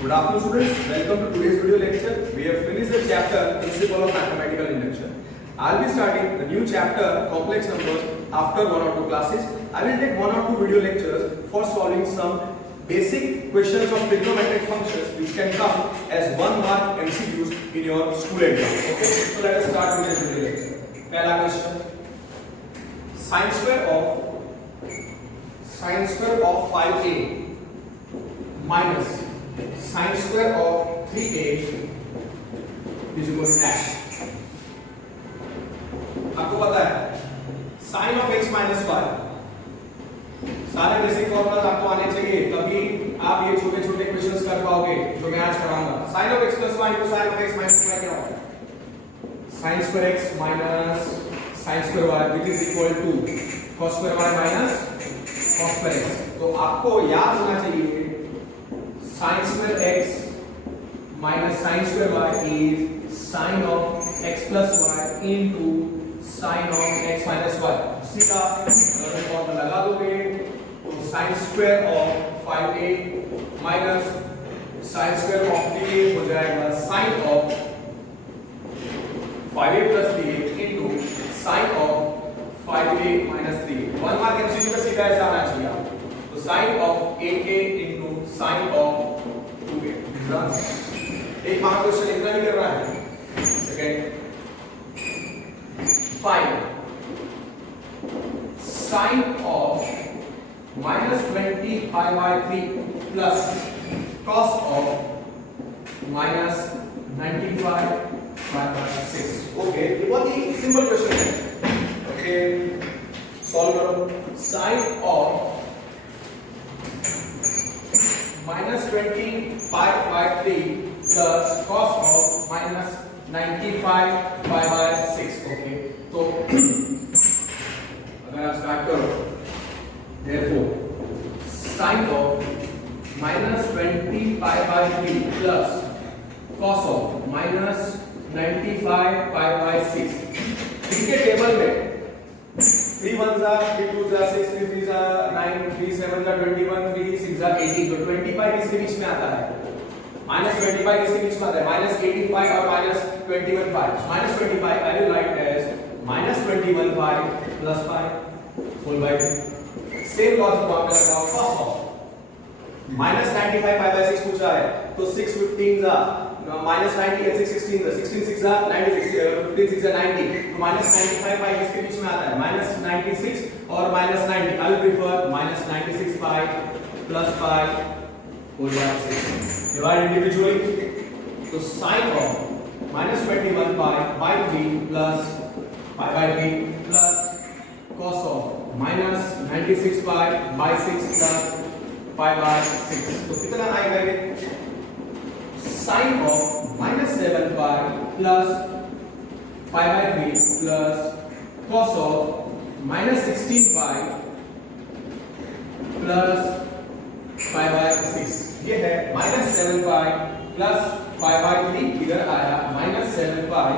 Good afternoon students, welcome to today's video lecture. We have finished the chapter Principle of Mathematical Induction. I will be starting the new chapter Complex Numbers after 1 or 2 classes. I will take 1 or 2 video lectures for solving some basic questions of trigonometric functions which can come as 1 mark MCQs in your school exam. Okay, so let us start with this video lecture. Pehla question, sine square of 5a minus sine square of 3a is equal to dash. आपको पता है sin of x minus 5 सारे basic formula आपको आने चाहिए, तभी आप ये छोटे छोटे क्वेश्चंस कर पाओगे जो मैं आज कराऊंगा. sin of x plus 5 into sin of x minus 5 क्या होगा? sin square x minus sin square y which is equal to cos square y minus cos square x. तो आपको याद होना चाहिए sin square x minus sin square y is sin of x plus y into sin of x minus y. सीधा अगर formula लगा दोगे तो sin square of 5a minus sin square of 3a हो जाएगा sin of 5a plus 3a into sin of 5a minus 3. 1 mark MCQ का सीधा ऐसा आना चाहिए. तो sin of 8a into sin of 2a. एक मार्क क्वेश्चन इतना ही कर रहा है. Second, find sin of minus 20 pi by 3 plus cos of minus 95 pi by 6. Okay, बहुत ही सिंपल क्वेश्चन है. ओके, सॉल्व करो. sin of minus 20 pi by 3 plus cos of minus 95 pi by 6. Okay, तो अगर आप स्टार्ट करो, therefore sin of minus 20 pi by 3 plus cos of minus 95 pi by 6. इनके table में 3 1 जा 3 2 जा 6 3 3 जा 9 3 7 जा 21 3 6 जा 18. तो 20 pi किसके बीच में आता है? minus 20 pi किसके बीच में आता है? minus 18 pi और minus 21 pi. minus 20 pi I will write as minus 21 pi plus pi whole by 2. Same logic वहां पे लगाओ. cos of minus 95 pi by 6 पूछा है तो 6 15 जा minus 90 and 6 16 जा 16 6 जा 96 15 6 जा 90. तो minus 95 pi किसके बीच में आता है? minus 96 और minus 90. I will prefer minus 96 pi plus pi whole by 6. Divide individually. तो sin of minus 21 pi by 3 plus pi by 3 plus cos of minus 96 pi by 6 plus pi by 6. तो कितना आएगा ये? sin of minus 7 pi plus pi by 3 plus cos of minus 16 pi plus pi by 6. ये है minus 7 pi plus pi by 3. इधर आया minus 7 pi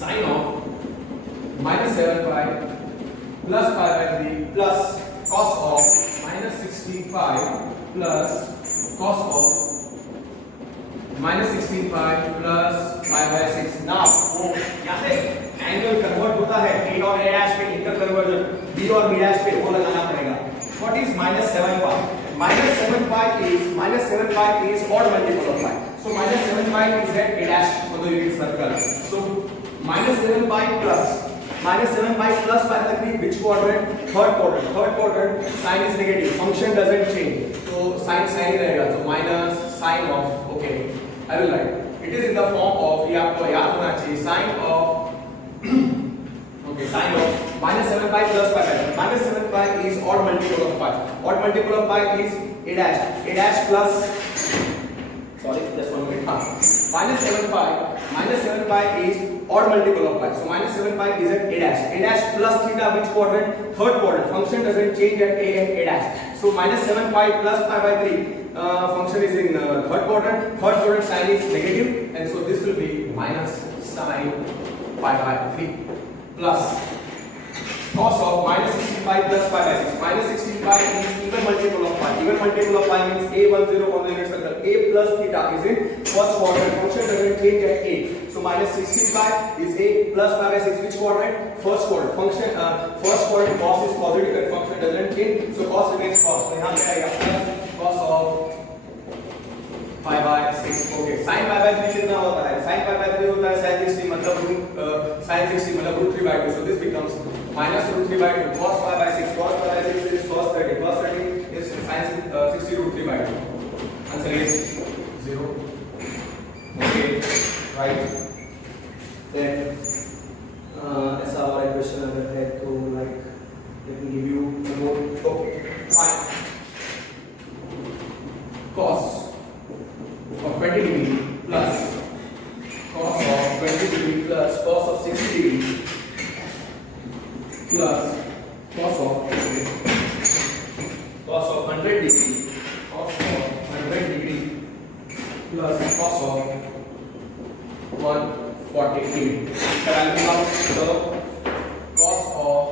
sin of minus 7 pi plus pi by 3 plus cos of minus 16 pi plus cos of minus 16 pi plus pi by 6. Now यहाँ पे angle convert होता है a और a dash पे inter conversion b और b dash पे वो लगाना पड़ेगा. What is minus 7 pi? Minus 7 pi is odd multiple of pi. So minus 7 pi is at a dash for the unit circle. So minus 7 pi plus pi plus pi by 3 which quadrant? Third quadrant. Sign is negative. Function doesn't change. So sign ही रहेगा. So minus sign of. Okay, I will write. It is in the form of ये आपको याद होना चाहिए. Sign of okay, sign of minus 7 pi plus pi. Minus 7 pi is odd multiple of pi. Odd multiple of pi is a dash plus. Sorry, just 1 minute. Minus 7 pi is odd multiple of pi. So minus 7 pi is at a dash plus theta which quadrant? Third quadrant. Function doesn't change at a and a dash. So minus 7 pi plus pi by 3 function is in third quadrant. Third quadrant sign is negative, and so this will be minus sin pi by 3 plus cos of minus 16 pi plus pi by 6. Minus 16 pi is even multiple of pi. Even multiple of pi means a10 on the unit circle. A plus theta is in first quadrant. Function doesn't change at a. So minus 16 pi is a plus pi by 6. Which quadrant? First quadrant. Function first quadrant cos is positive and function doesn't change. So cos remains cos. So यहाँ पे आएगा plus cos of pi by 6. Okay. Sin pi by 3 कितना होता है? Sin pi by 3 होता है sin 60 मतलब sin 60 मतलब root 3 by 2. So this becomes minus root 3 by 2. Cos pi by 6. Cos pi by 6 is cos 30. Cos 30 is sin 60 root 3 by 2. Answer is 0. Okay. Right. Then ऐसा और एक question अगर है तो like let me give you a more. Okay. Fine. Cos of 20 degree plus cos of 20 degree plus cos of 60 degree plus cos of 100 degree plus cos of 140 degree. So cos of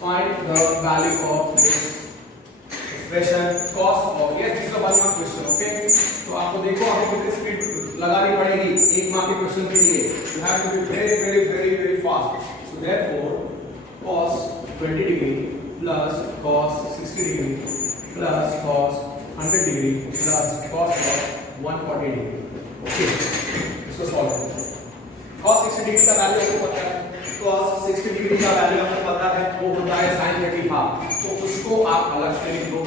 find the value of this expression cos of yes this is a 1 mark question. Okay, तो आपको देखो आपको कितनी speed लगानी पड़ेगी एक mark के question के लिए. You have to be very fast. So therefore cos 20 degree plus cos 60 degree plus cos 100 degree plus cos of 140 degree. Okay, इसको सॉल्व करें. cos 60 degree का वैल्यू आपको पता है. cos 60 degree का वैल्यू आपको पता है वो होता है sin 30 हाफ. तो उसको आप अलग से लिख दो.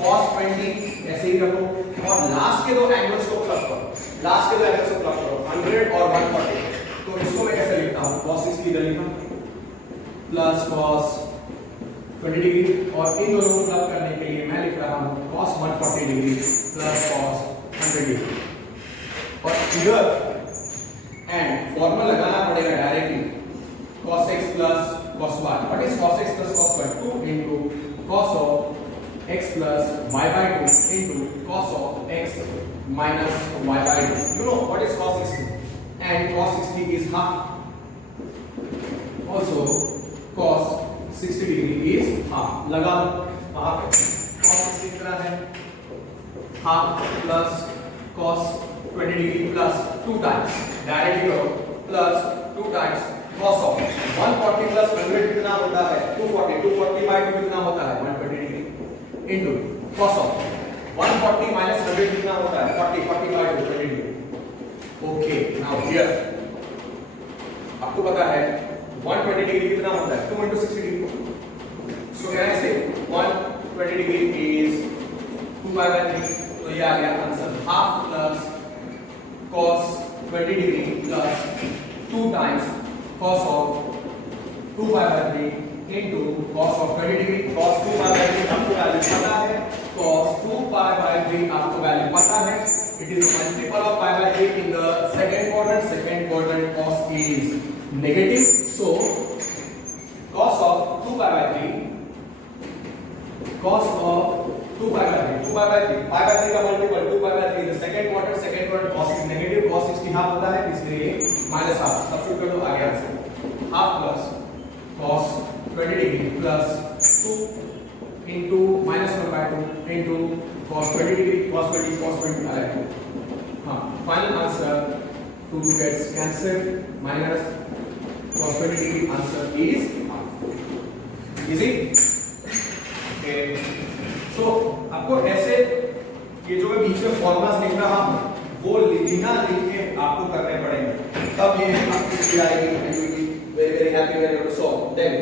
cos 20 ऐसे ही रखो और लास्ट के दो एंगल्स को प्लस करो. 100 और 140. तो इसको मैं कैसे लिखता हूँ? cos 60 इधर लिखा प्लस cos 20 डिग्री और इन दोनों को प्लग करने के लिए मैं लिख रहा हूँ cos 140 degree plus cos 100 degree. और इधर एंड फॉर्मूला लगाना पड़ेगा directly. cos x plus cos y. What is cos x plus cos y? 2 into cos of x plus y by 2 into cos of x minus y by 2. You know what is cos 60? And cos 60 is half. Also cos 60 degree is half. लगा वहां पे cos 60 कितना है? half plus cos 20 degree plus 2 times directly करो plus 2 times cos of 140 plus 100 कितना होता है? 240 by 2 कितना होता है? 120 degree into cos of 140 minus 100 कितना होता है? 40 by 2 20 degree. Okay, now here आपको पता है 120 डिग्री कितना होता है? 2 into 60 degree. So can I say 120 degree is 2 pi by 3. तो ये आ गया answer. half plus cos 20 degree plus 2 times cos of 2 pi by 3 into cos of 20 degree. cos 2 pi by 3 आपको वैल्यू पता है. cos 2 pi by 3 आपको value पता है. It is a multiple of pi by 3 in the second quadrant. Second quadrant cos is negative. So cos of 2 pi by 3 cos of 2 pi by 3 pi by 3 का multiple 2 pi by 3 in the second quadrant cos is negative. cos 60 half होता है इसलिए minus half substitute कर दो. आ गया answer. half plus cos 20 degree plus 2 into minus 1 by 2 into cos 20 degree cos 20 आया. हाँ, final answer 2 gets cancelled minus cos 20 degree answer is half. Easy? Okay. So आपको ऐसे ये जो मैं बीच में फॉर्मूलास लिख रहा हूँ वो बिना लिख के आपको करने पड़ेंगे तब ये आपकी स्पीड आएगी. Very happy when you solve. Then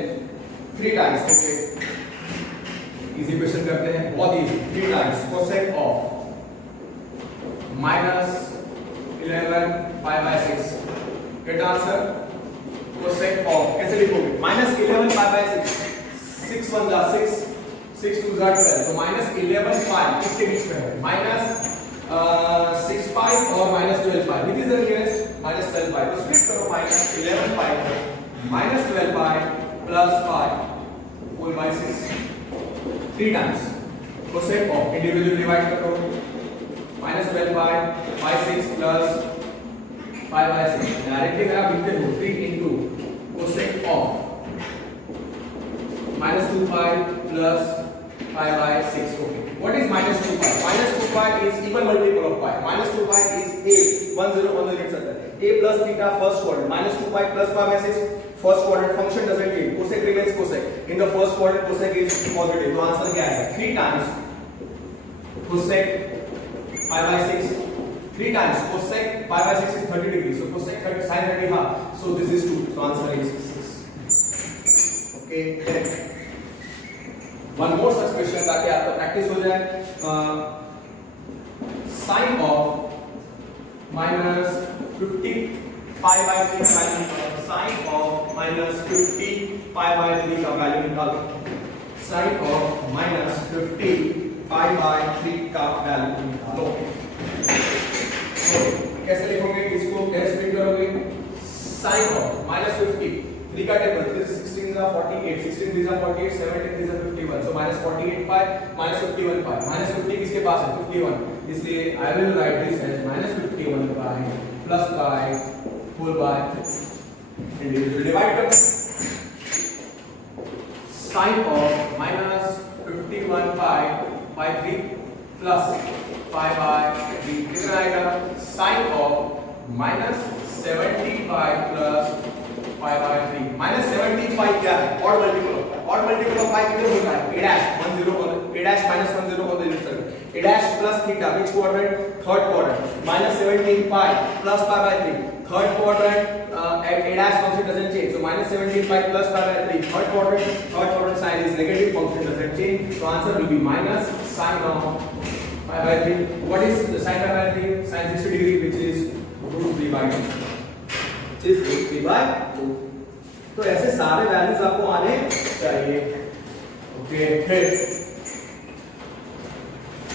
3 times. Okay. Easy question करते हैं. बहुत easy. 3 times cosec of minus 11 pi by 6. Get answer. Cosec of कैसे लिखोगे? minus 11 pi by 6. 6 1 जा 6 6 2 जा 12. तो minus 11 pi किसके बीच में है? minus 6 pi और minus 12 pi. Which is the nearest? minus 12 pi. तो split करो minus 11 pi minus 12 pi plus pi whole by 6. 3 times cosec of individual divide करो minus 12 pi by 6 plus pi by 6. Directly अगर आप लिखते हो 3 into cosec of minus 2 pi plus pi by 6. Okay, what is minus 2 pi? Minus 2 pi is even multiple of pi. Minus 2 pi is a 1 0 1 0 etc. A plus theta first quadrant, minus 2 pi plus pi by 6 first quadrant, function doesn't change, cosec remains cosec. In the first quadrant cosec is positive, तो answer क्या आएगा? 3 times cosec pi by 6, 3 times cosec pi by 6 is 30 degrees, so cosec 30 sin 30 half, so this is 2, so answer is 6. Okay, correct. One more such question ताकि आपका practice हो जाए. Sin of minus 50 pi by 3 का value निकालो. Sin of minus 50 pi by 3 का value निकालो. Sin of minus 50 pi by 3 का value निकालो. कैसे लिखोगे इसको? कैसे स्प्लिट करोगे? Sin of minus 50 3 का table, 16 is 48, 16 is 48, 17 is 51, so minus 48 pi minus 51 pi, minus 50 किसके पास है? 51, इसलिए I will write this as minus 51 pi plus pi whole by individual divide कर. Sin of minus 51 pi by 3 plus pi by 3 कितना आएगा? Sin of minus 70 pi plus pi by 3. minus 70 pi क्या है? odd multiple of pi. odd multiple of pi कितने होता है? a dash 10 a dash minus 10 को तो यूज करें. a dash plus theta which quadrant? third quadrant. minus 17 pi plus pi by 3 third quadrant. a dash function doesn't change, so minus 17 pi plus pi by 3 third quadrant sign is negative, function doesn't change, so answer will be minus sin of pi by 3. what is the sin pi by 3? sin 60 degree, which is root 3 by 2, which is root 3 by 2. तो ऐसे सारे values आपको आने चाहिए. Okay,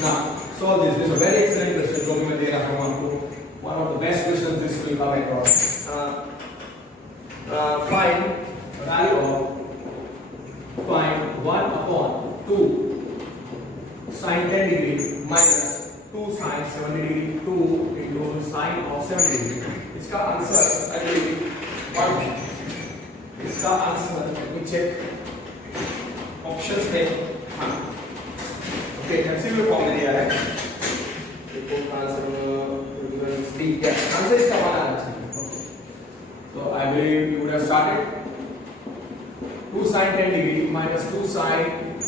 ना solve this. This a very excellent question जो मैं दे रहा हूं आपको. One of the best questions this will come across. Find value of find 1 upon 2 sin 10 degree minus 2 sin 70 degree 2 into sin of 70 degree. इसका answer I will 1. इसका answer let me check options है. हां, okay, MCQ form में दिया है. देखो answer preference D क्या answer इसका वाला आना चाहिए. तो I believe you would have started 2 sin 10 degree minus 2 sin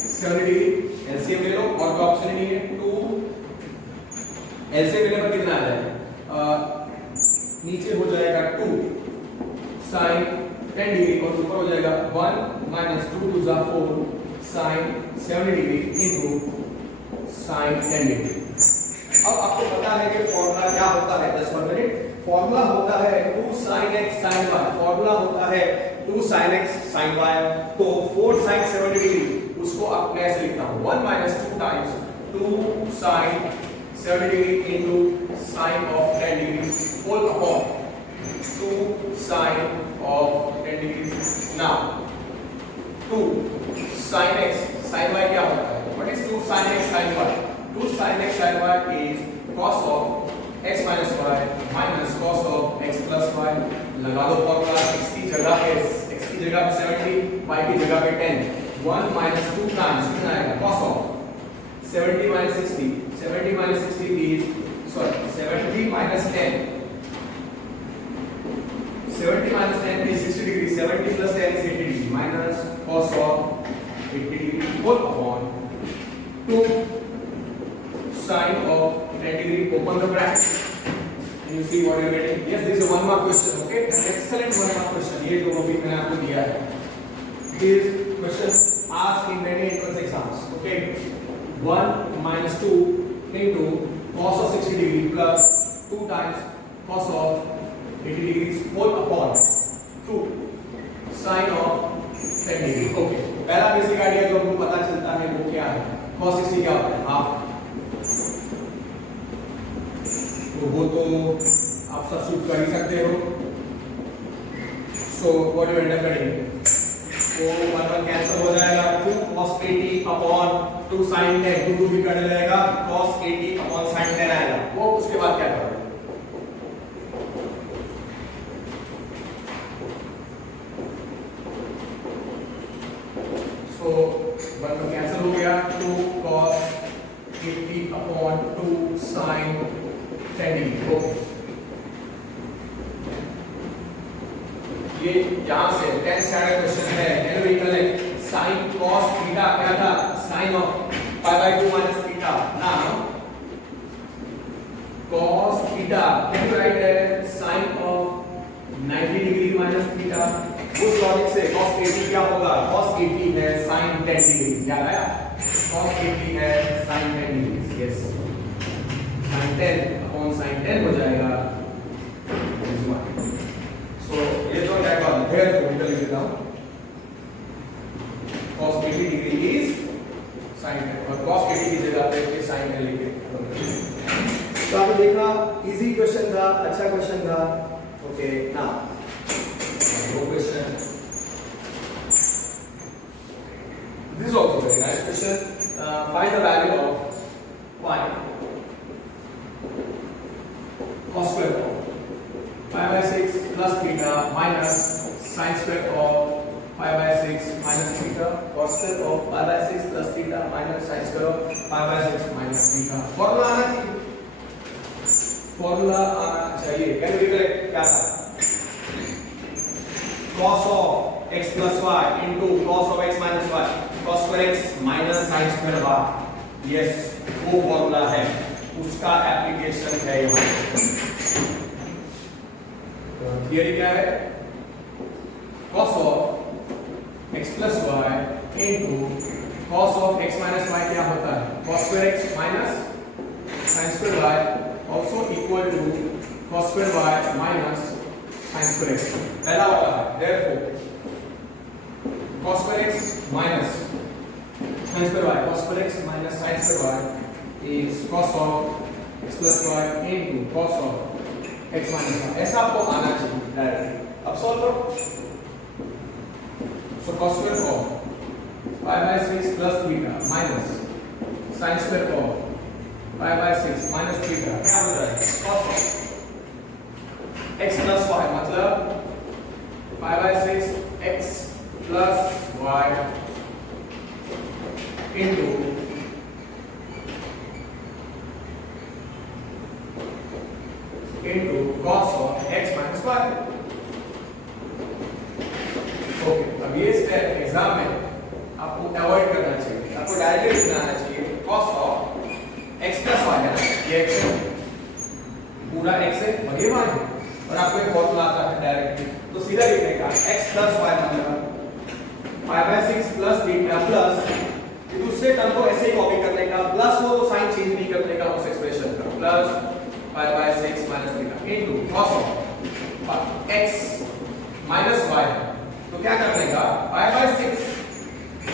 70 degree. LCM ले लो, और कोई ऑप्शन नहीं है. 2 एलसीएम लेने पर कितना आ जाएगा? नीचे हो जाएगा 2 sin 10 डिग्री और ऊपर हो जाएगा 1 minus 2 to the 4 sin 70 degree into sin 10 degree. अब आपको पता है कि फॉर्मूला क्या होता है? 10 पर मिनट. फॉर्मूला होता है 2 sin x sin y. Formula होता है 2 sin x sin y. तो 4 sin 70 डिग्री उसको आप मैं ऐसे लिखता हूं 1 minus 2 times 2 sin 70 degree into sin of 10 degree whole upon 2 sin of 10 degree. Now 2 sin x sin y क्या होता है? What is 2 sin x sin y? 2 sin x sin y is cos of x minus y minus cos of x plus y. लगा दो formula. x की जगह पे 70, y की जगह पे 10. 1 minus 2 times कितना आएगा? cos of 70 minus 60. 70 minus 60 is 70 minus 10. 70 minus 10 is 60 degree. 70 plus 10 is 80 degree. Minus cos of 80 degree whole upon 2 sin of 10 degree. Open the bracket and you see what you are getting. Yes, this is a 1 mark question. Okay, an excellent 1 mark question. ये दोनों भी मैंने आपको दिया है. These questions asked in many entrance exams. Okay, 1 minus 2 into cos of 60 degree plus 2 times cos of 80 degrees whole upon 2 sin of 10 degree. Okay, पहला basic idea जो हमको पता चलता है वो क्या है? cos 60 क्या होता है? हाफ. तो वो तो आप सब्स्टिट्यूट कर ही सकते हो. So what you and up करेंगे? तो 1 1 कैंसिल हो जाएगा. 2 cos 80 upon 2 sin 10. 2 भी कट जाएगा. cos 80 upon sin 10 आएगा. वो उसके बाद क्या करोगे? So 80 upon 2 sin 10 degree. Okay, ये यहां से 10th स्टैंडर्ड क्वेश्चन है। Can we collect sin cos theta क्या था? sin of pi by 2 minus theta। now cos theta can you write as sin of 90 degree minus theta। उस logic से cos 80 क्या होगा? cos 80 है sin 10 डिग्री। याद आया? cos 80 है sin 10 degree. Yes, sin 10 upon sin 10 हो जाएगा this one। so ये तो क्या बात है? therefore लिख देता हूं cos 80 डिग्री is sin 10 और cos 80 की जगह पे sin 10 लिखे। तो आपने देखा इजी क्वेश्चन था, अच्छा क्वेश्चन था। ओके, ना no question, this is also very nice question। find the value of y cos square of pi by 6 plus theta minus sin square of pi by 6 minus theta cos square of pi by 6 plus theta minus sin square of pi by 6 minus theta। Formula आना चाहिए, formula आना चाहिए। Can we collect क्या था? cos of x plus y into cos of x minus y cos square x minus sin square y। Yes, वो formula है, उसका application है यहाँ। थियरी क्या है? cos of x plus y into cos of x minus y क्या होता है? cos square x minus sin square y also equal to cos square y minus sin square x। पहला वाला है, therefore cos square x minus sin square y cos square x minus sin square y is cos of x plus y into cos of x minus y। ऐसा आपको आना चाहिए directly. अब solve करो। so cos square of pi by 6 plus theta minus sin square of pi by 6 minus theta क्या हो जाएगा? cos of x plus y मतलब pi by 6 x plus y into cos of x minus y। Okay, अब ये step exam में आपको avoid करना चाहिए, आपको डायरेक्टली लिखना आना चाहिए cos of x plus y है ना, ये x है, पूरा x है और ये y है, और आपको एक फॉर्मूला आता है डायरेक्टली, तो सीधा लिखने का x plus y मतलब pi by 6 plus theta plus दूसरे टर्म को ऐसे ही कॉपी करने का, प्लस हो तो साइन चेंज नहीं करने का उस एक्सप्रेशन का, plus pi by 6 minus theta into cos of x minus y। तो क्या करने का? pi by 6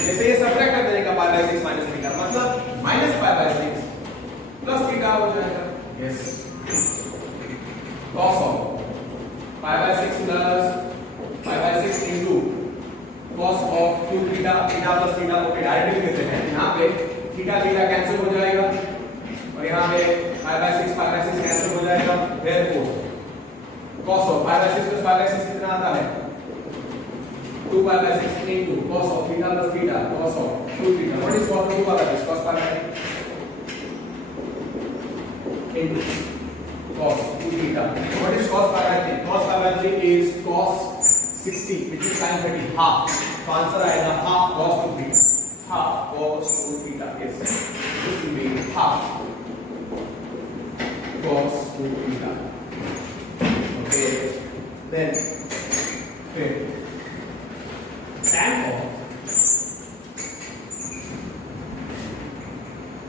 जैसे ये सब्ट्रैक्ट कर देने का pi by 6 minus theta मतलब minus pi by 6 plus theta हो जाएगा। Yes, cos of pi by 6 plus pi by 6 into cos of 2 theta theta plus theta को डायरेक्टली लिखते हैं। यहाँ पे theta theta कैंसिल हो जाएगा और यहाँ पे pi by 6 कैंसिल हो जाएगा। therefore cos of pi by 6 plus pi by 6 कितना आता है? 2 pi by 6 into cos of theta plus theta cos of 2 theta। what is cos of 2 pi by 6? cos pi by 6 into cos 2 theta। what is cos pi by 3? cos pi by 3 is cos 60 which is sin 30 half। तो answer आएगा half cos 2 theta, half cos 2 theta। yes, this will be half cos 2 theta। okay, then tan of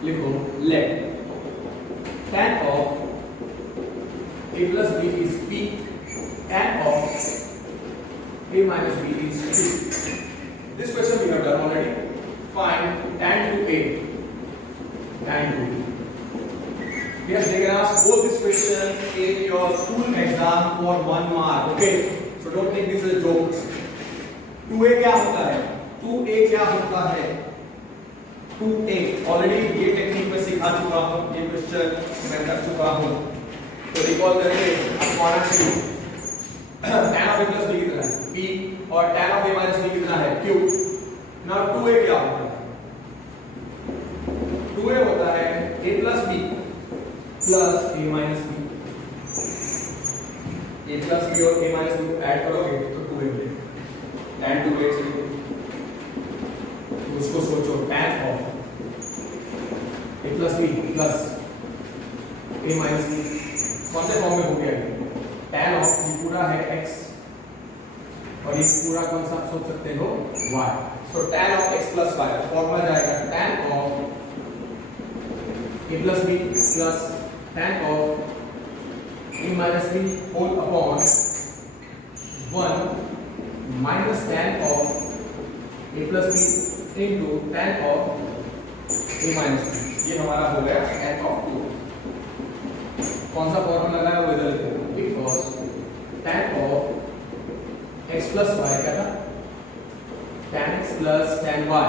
लिखो let tan of a plus b is p, tan of a minus b is q। this question we have done already। find tan to a, tan to b। yes, they can ask both this question in your school exam for 1 mark। okay, so don't take this as a joke। 2a क्या होता है? 2a क्या होता है? 2a already ये technique में सिखा चुका हूं, ये क्वेश्चन मैं कर चुका हूं, तो रिकॉल करके आपको आना चाहिए। tan of a plus b कितना है? p, और tan of a minus b कितना है? q। नाउ 2a क्या होता है? 2a होता है plus a minus b, a plus b और a माइनस बी ऐड करोगे तो 2a मिलेगा, tan 2a से उसको सोचो tan of a plus b plus a minus b कौन से फॉर्म में हो गया, tan ऑफ ये पूरा है x और ये पूरा कौन सा आप सोच सकते हो y, so tan of x plus y formula जाएगा tan of a plus b plus tan of a minus b whole upon 1 minus tan of a plus b into tan of a minus b, ये हमारा हो गया tan of 2। कौन सा formula लगाया वो इधर लिखो, because tan of x plus y क्या था, tan x plus tan y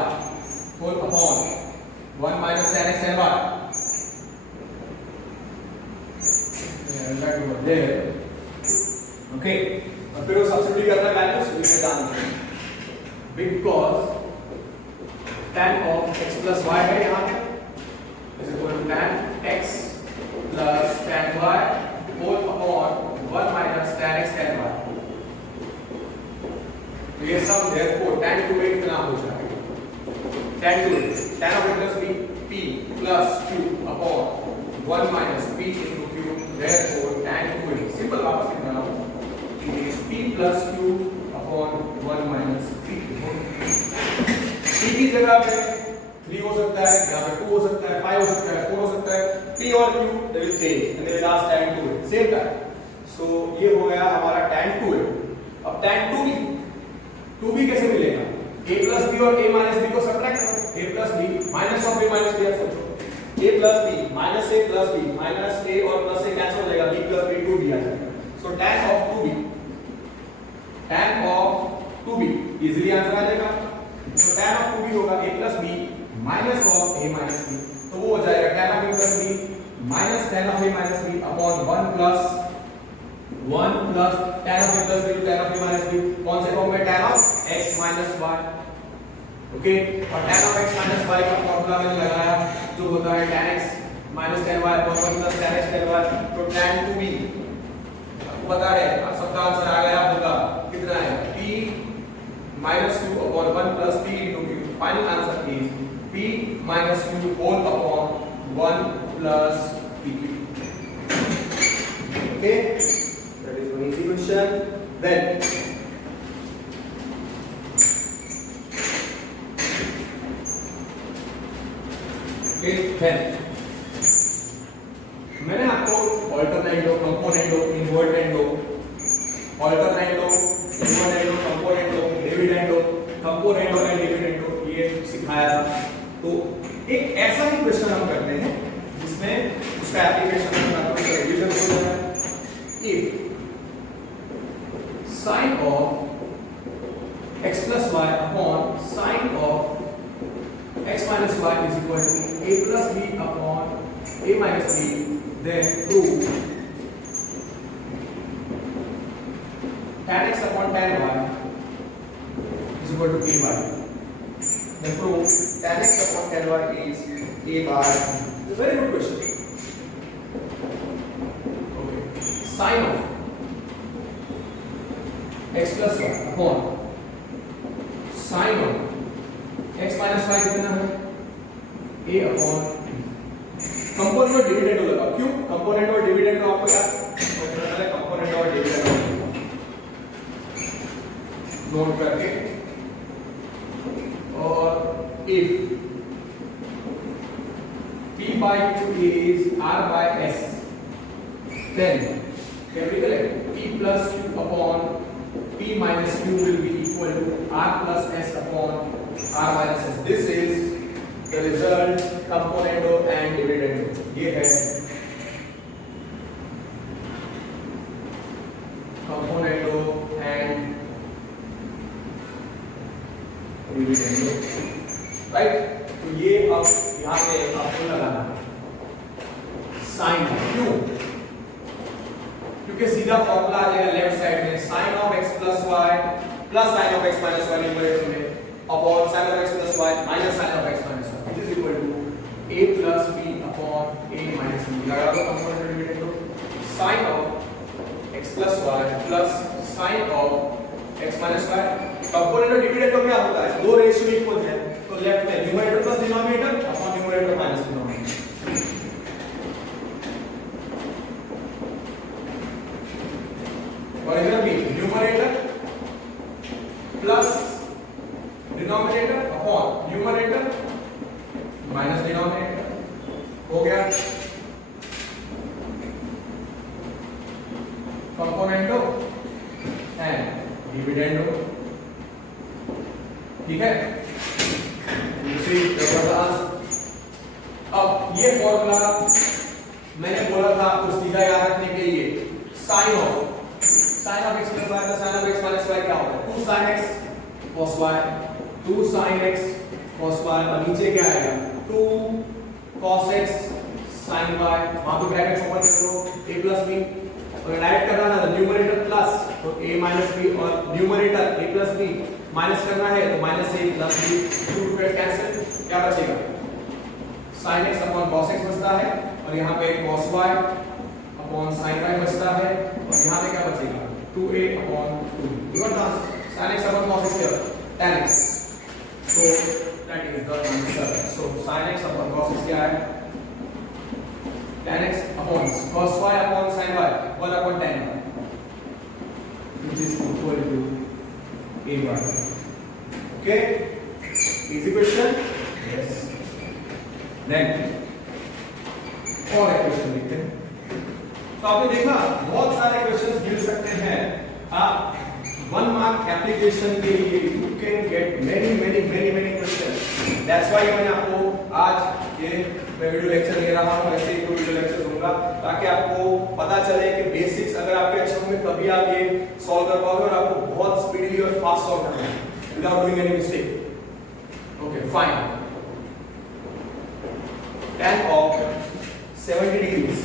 whole upon 1 minus tan x tan y, okay, और फिर वो सब्स्टिट्यूट करना वैल्यूज इसमें डालना, because tan of x plus y है यहाँ पे is equal to tan x plus tan y whole upon 1 minus tan x tan y, तो ये सब therefore tan 2a कितना हो जाएगा, tan 2a tan of a plus b p plus q upon 1 minus p into q, therefore tan 2a simple वापस लिख रहा हूँ, it is p plus q upon 1 minus p, p की जगह पे 3 हो सकता है, यहाँ पे 2 हो सकता है, 5 हो सकता है, 4 हो सकता है, p और q they will change and they will ask tan 2a same time, so ये हो गया हमारा tan 2a। अब tan 2b कैसे मिलेगा, a प्लस बी और a माइनस बी को सब्ट्रैक्ट करो, a plus b minus of a minus b, आप सोचो a plus b minus a plus b minus a और प्लस a कैंसिल हो जाएगा, b प्लस b 2b आ जाएगा, so tan of 2b easily answer आ जाएगा, तो tan ऑफ 2b होगा a plus b minus of a minus b, तो वो हो जाएगा tan of a plus b minus tan of a minus b upon 1 plus tan of a plus b to tan of a minus b, कौन से form में, tan of x minus y, okay, और tan of x minus y का formula मैंने लगाया जो होता है tan x minus tan y upon 1 plus tan x tan y, तो tan 2b आपको पता है, अब सबका आंसर आ गया होगा, कितना है p minus q upon 1 plus p into q, final answer is p minus q whole upon 1 plus pq, okay, easy question. Then मैंने आपको alternendo, componendo, invertendo, alternendo, invertendo, componendo, dividendo, componendo and dividendo ये सिखाया था, तो एक ऐसा ही question हम करते हैं जिसमें उसका एप्लीकेशन रिवीजन हो जाए। If sin of x plus y upon sin of x minus y is equal to a plus b upon a minus b, then prove tan x upon tan y is equal to a by, then prove tan x upon tan y is a by, it's a very good question, okay, sin of x plus y upon sin of x minus y कितना है, a upon component और dividend लगा, क्यों component और dividend आपको याद, पहले component और डिविडेंड नोट करके, और if p by q is r by s, then can we collect p plus q upon p minus q will be equal to r plus s upon r minus s. This is the result componendo and dividendo. ये है componendo and dividendo, right? तो ये अब यहाँ पे आपको लगाना है sin, क्यों, क्योंकि सीधा फॉर्मूला आ जाएगा लेफ्ट साइड में, sin of x plus y plus sin of x minus y numerator में upon sin of x plus y minus sin of x minus y, which is equal to a plus b upon a minus b, लगा दो component sine of x minus y. Component और dividend तो क्या होता है, दो ratio equal है तो लेफ्ट में numerator plus denominator upon numerator minus denominator. और इधर भी numerator plus denominator upon numerator minus denominator हो गया। कंपोनेंटो एंड डिविडेंडो, ठीक है। दूसरी अब ये फॉर्मूला मैंने बोला था आपको सीधा याद रखने के लिए, sine of x plus y plus sine of x minus y क्या होता है, 2 sin x cos y, 2 sin x cos y, और नीचे क्या आएगा 2 cos x sin y, वहां पे ब्रैकेट ओपन कर दो, a प्लस b, और डायरेक्ट करना था न्यूमरेटर प्लस तो a माइनस b, और numerator a plus b minus करना है तो माइनस a प्लस b, 2 पे कैंसिल, क्या बचेगा sin x upon cos x बचता है, और यहाँ पे cos y upon sin y बचता है, और यहाँ पे क्या बचेगा 2a upon 2, your answer sin x upon cos x क्या tan x, so that is the answer। so sin x upon cos x क्या है, tan x upon cos y upon sin y 1 upon tan y, which is equal to a1। okay, easy question, yes। then और एक question देखते हैं। तो आपने देखा बहुत सारे क्वेश्चंस मिल सकते हैं, आप 1 मार्क एप्लीकेशन के लिए you can get many questions. That's why मैंने आपको आज ये मैं वीडियो लेक्चर दे रहा हूं, ऐसे ही वीडियो लेक्चर दूंगा ताकि आपको पता चले कि बेसिक्स अगर आपके अच्छे होंगे तभी आप ये सॉल्व कर पाओगे, और आपको बहुत स्पीडीली और फास्ट सॉल्व करना है without doing any mistake. Okay fine, tan of 70 degrees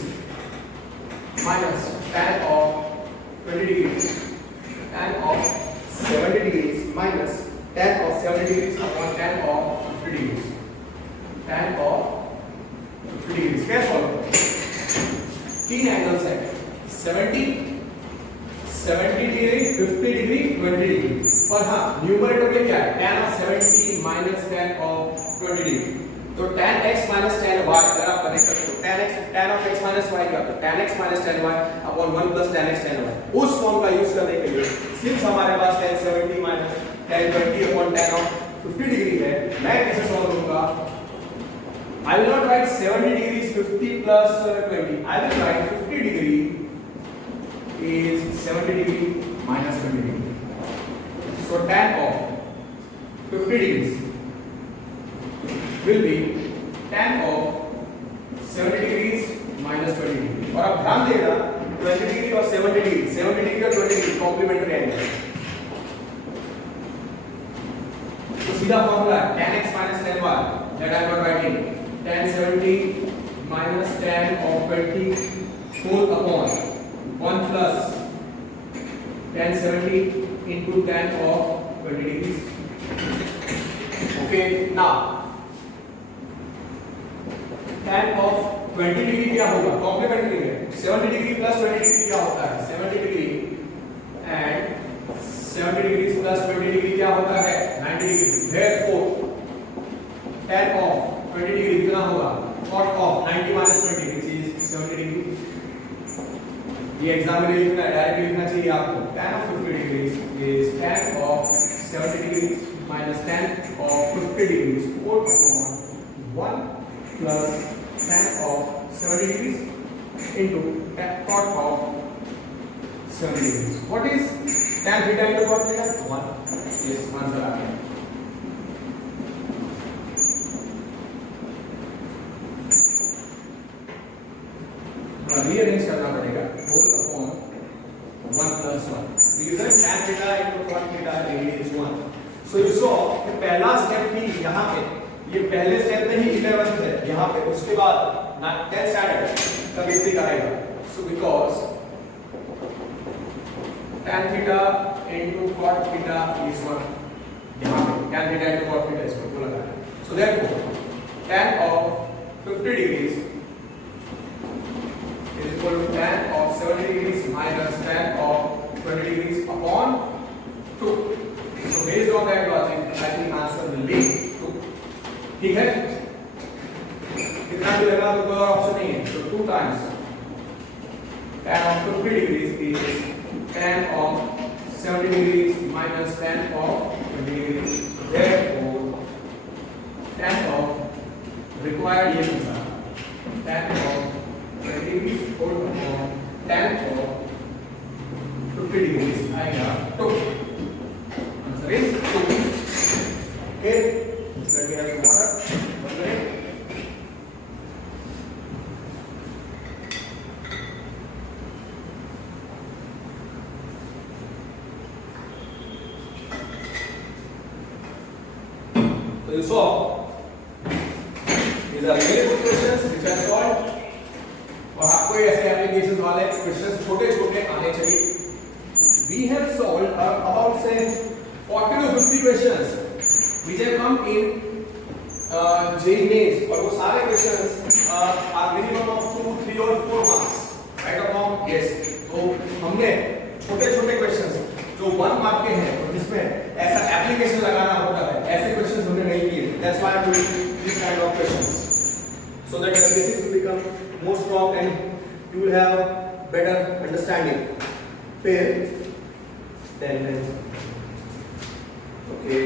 minus tan of 20 degrees, tan of 70 degrees minus tan of 70 degrees upon tan of 50 degrees, tan of 50 degrees कैसे solve करें, तीन angles हैं 70 degree 50 degree 20 degree, और हाँ numerator में क्या है tan of 70 minus tan of 20 degree, तो tan x minus tan y अगर आप कनेक्ट करते हो tan of x minus y क्या होता है tan x minus tan y upon 1 plus tan x tan y, उस फॉर्म का यूज करने के लिए सिंस हमारे पास tan 70 minus tan 20 upon tan of 50 degree है, मैं कैसे सॉल्व करूंगा, I will not write 70 degrees 50 plus 20, I will write 50 degree is 70 degree minus 20 degree, so tan of 50 degrees will be tan of 70 degrees minus 20 degree। और अब ध्यान देना 20 degree और 70 degree और 20 डिग्री कॉम्प्लीमेंट्री एंगल, तो सीधा formula है tan x minus tan y, that I am not writing, tan 70 minus tan of 20 whole upon 1 plus tan 70 into tan of 20 degrees। okay, now tan of 20 degree क्या होगा, complementary है, 70 degree plus 20 degree क्या होता है 70 degree, and 70 degree plus 20 degree क्या होता है 90 degree, therefore tan of 20 degree कितना होगा cot of 90 minus 20 which is 70 degree. ये एग्जाम में लिखना है, डायरेक्टली लिखना चाहिए आपको, tan of 50 degree is tan of 70 degree minus tan of 50 degrees whole upon 1 plus tan of 70 degrees into cot of 70 degrees। What is tan theta into cot theta? 1। yes, answer आ गया। Rearrange करना पड़ेगा whole upon 1 plus 1। reason tan theta into cot theta is 1। so you saw कि पहला step ही यहाँ पे, ये पहले स्टेप में ही 11th है यहाँ पे, उसके बाद 10th स्टैंडर्ड का बेसिक आएगा। so because tan theta into cot theta is 1, यहाँ पे tan theta into cot theta इसको बोला जाता है। so therefore tan of 50 degrees is equal to tan of 70 degrees minus tan of 20 degrees upon लगा तो कोई और ऑप्शन नहीं है, तो 2 times tan of 50 degrees is tan of 70 degrees minus tan of 20 degrees. Therefore, tan of required ये होगा tan of 20 degrees whole upon tan of 50 degrees आएगा 2. Answer is 2. Okay, let me have some water. 1 minute. So you saw these are very good questions which are solved. और आपको ऐसे application वाले questions छोटे-छोटे आने चाहिए. We have solved about say 40 to 50 questions which have come in JEE Mains, और वो सारे questions are minimum of 2, 3 or 4 marks. Right or wrong? Yes. तो हमने छोटे-छोटे questions जो 1 मार्क के हैं और जिसमें ऐसा एप्लीकेशन लगाना होता है, ऐसे क्वेश्चंस हमने नहीं किए. That's why I'm doing this kind of questions, so that your basics will become more strong and you will have better understanding. Fair. Then okay,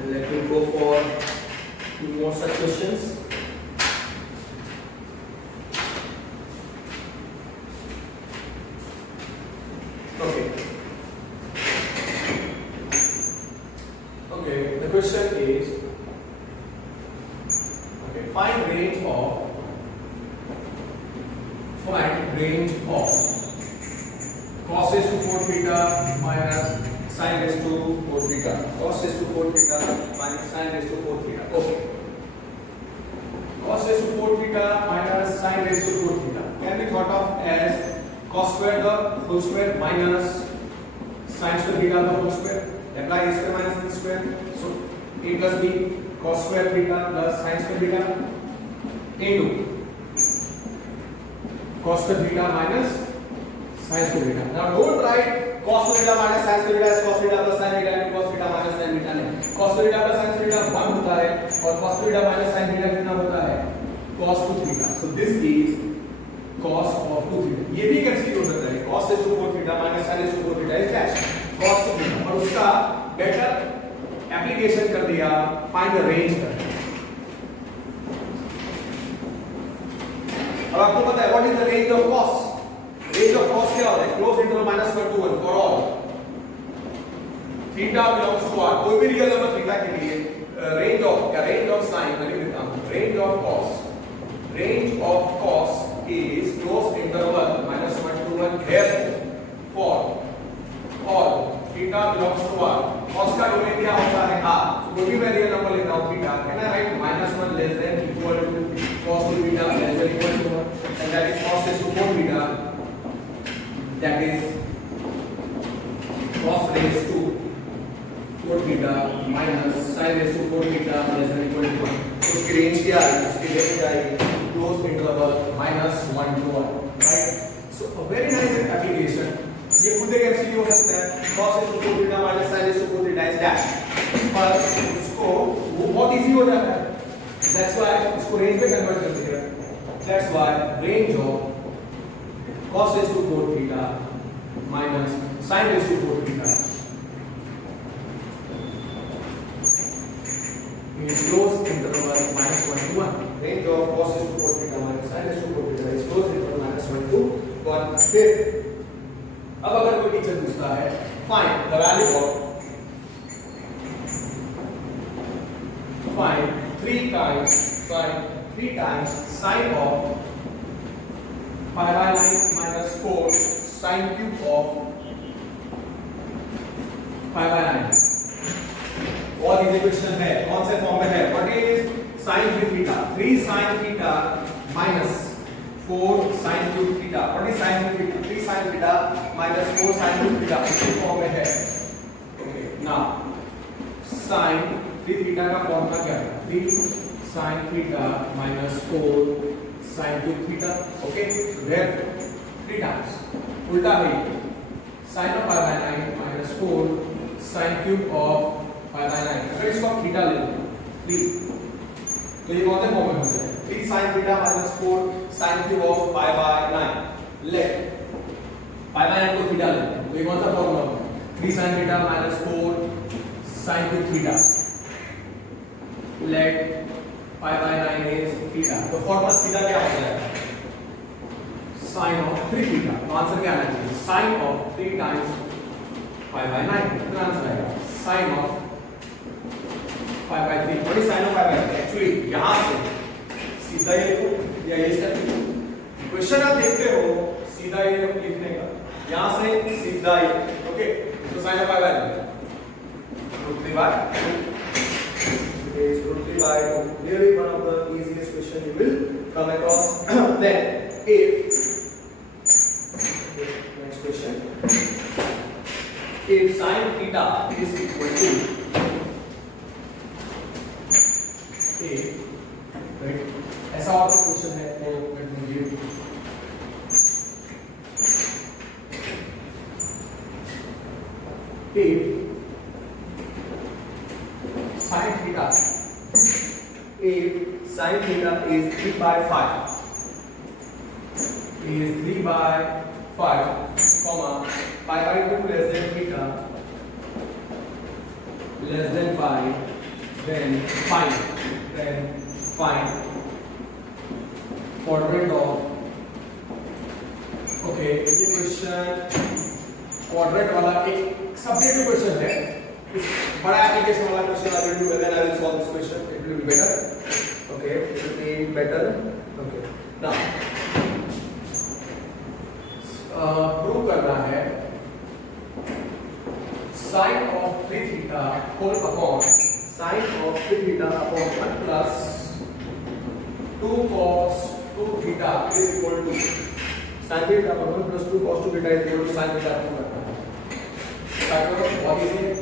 and let me go for few more such questions. Okay. Okay, the question is, okay, find range of cos raised to 4 theta minus sin raised to 4 theta. Cos raised to 4 theta minus sin raised to 4 theta. Okay. Cos raised to 4 theta minus sin raised to 4 theta can be thought of as cos square the whole square minus sin square theta the whole square. Apply a square minus b square. So a plus b cos square theta plus sin square theta into cos square theta minus sin square theta. Now don't write cos square theta minus sin square theta as cos theta plus sin theta into cos theta minus sin theta नहीं. Cos square theta plus sin square theta 1 होता है और cos square theta minus sin theta कितना होता है? Cos 2 theta. So this is cos of 2 theta. ये भी cancel हो सकता है. Cos raised to 4 theta minus sin raised to 4 theta is dash cos 2 theta. और उसका बेटर एप्लीकेशन कर दिया, फाइंड द रेंज कर. अब आपको पता है what is the range of cos. Range of cos क्या होता है? Close interval -1 to 1 for all theta belongs to r. कोई भी रियल नंबर थीटा के लिए रेंज ऑफ sin मैं लिख देता हूं. Range of cos is closed interval -1 to 1 therefore for all theta belongs to r. cos का डोमेन क्या होता है? r. So कोई भी मैं रियल नंबर लेता हूं theta, can I write -1 less than equal to cos 2 theta less than equal to 1, and that is cos raised to 4 theta, that is cos raised to 4 theta minus sin raised to 4 theta less than equal to 1. उसकी range क्या है? उसकी range आएगी close interval -1 to 1, right? So a very nice application. ये खुद एक MCQ हो सकता है. cos raised to 4 theta minus sin raised to 4 theta is dash. पर उसको वो बहुत इजी हो जाता है. That's why उसको रेंज में कन्वर्ट करते हैं. That's why range of cos raised to 4 theta minus sin raised to 4 theta is closed interval -1 to 1. Range of cos raised to 4 theta minus sin raised to 4 theta is closed interval -1 to 1. फिर अब अगर कोई teacher पूछता है find the value of 3 times sin of pi by 9 minus 4 sin cube of pi by 9. और इस equation है कौन से फॉर्म में है? What is sin 3 theta? 3 sin theta minus 4 sin cube theta. What is sin 3 theta? 3 sin theta minus 4 sin cube theta. इसी form में है. ओके, नाउ sin 3 theta का फॉर्मूला क्या है? 3 sin theta minus 4 sin cube theta. Okay, therefore 3 times उल्टा है sin of pi by 9 minus 4 sin cube of pi by 9. अगर इसको आप थीटा ले लो 3 तो ये कौन से फॉर्म में होता है? 3 sin theta minus 4 sin cube of pi by 9 let pi by 9 को थीटा लेते हैं तो ये कौन सा फॉर्मूला होगा 3 sin theta minus 4 sin cube theta let pi by 9 is theta तो फॉर्मूला सीधा क्या हो जाएगा sin of 3 theta तो आंसर क्या आना चाहिए sin of 3 times pi by 9 कितना आंसर आएगा sin of pi by 3 what is sin of pi by 3 actually यहां से सीधा ये लिखो या ये स्टेप क्वेश्चन आप देखते हो सीधा ये लिखने का यहां से सीधा ये ओके तो sin of pi by √3 by it is √3 by 2 really one of the easiest question you will come across then if next question if sin theta is equal to ऐसा और क्वेश्चन है तो let me give if sin theta is 3 by 5 comma pi by 2 less than theta less than pi then find quadrant of okay ये question quadrant वाला एक subjective question है इस बड़ा एप्लीकेशन वाला question I will do then I will solve this question it will be better okay it will be better okay now prove करना है sin of 3 theta whole upon sin of 3 theta upon 1 plus 2 cos 2 theta is equal to sin theta upon 1 plus 2 cos 2 theta is equal to sin theta upon 1. Start करो what is it?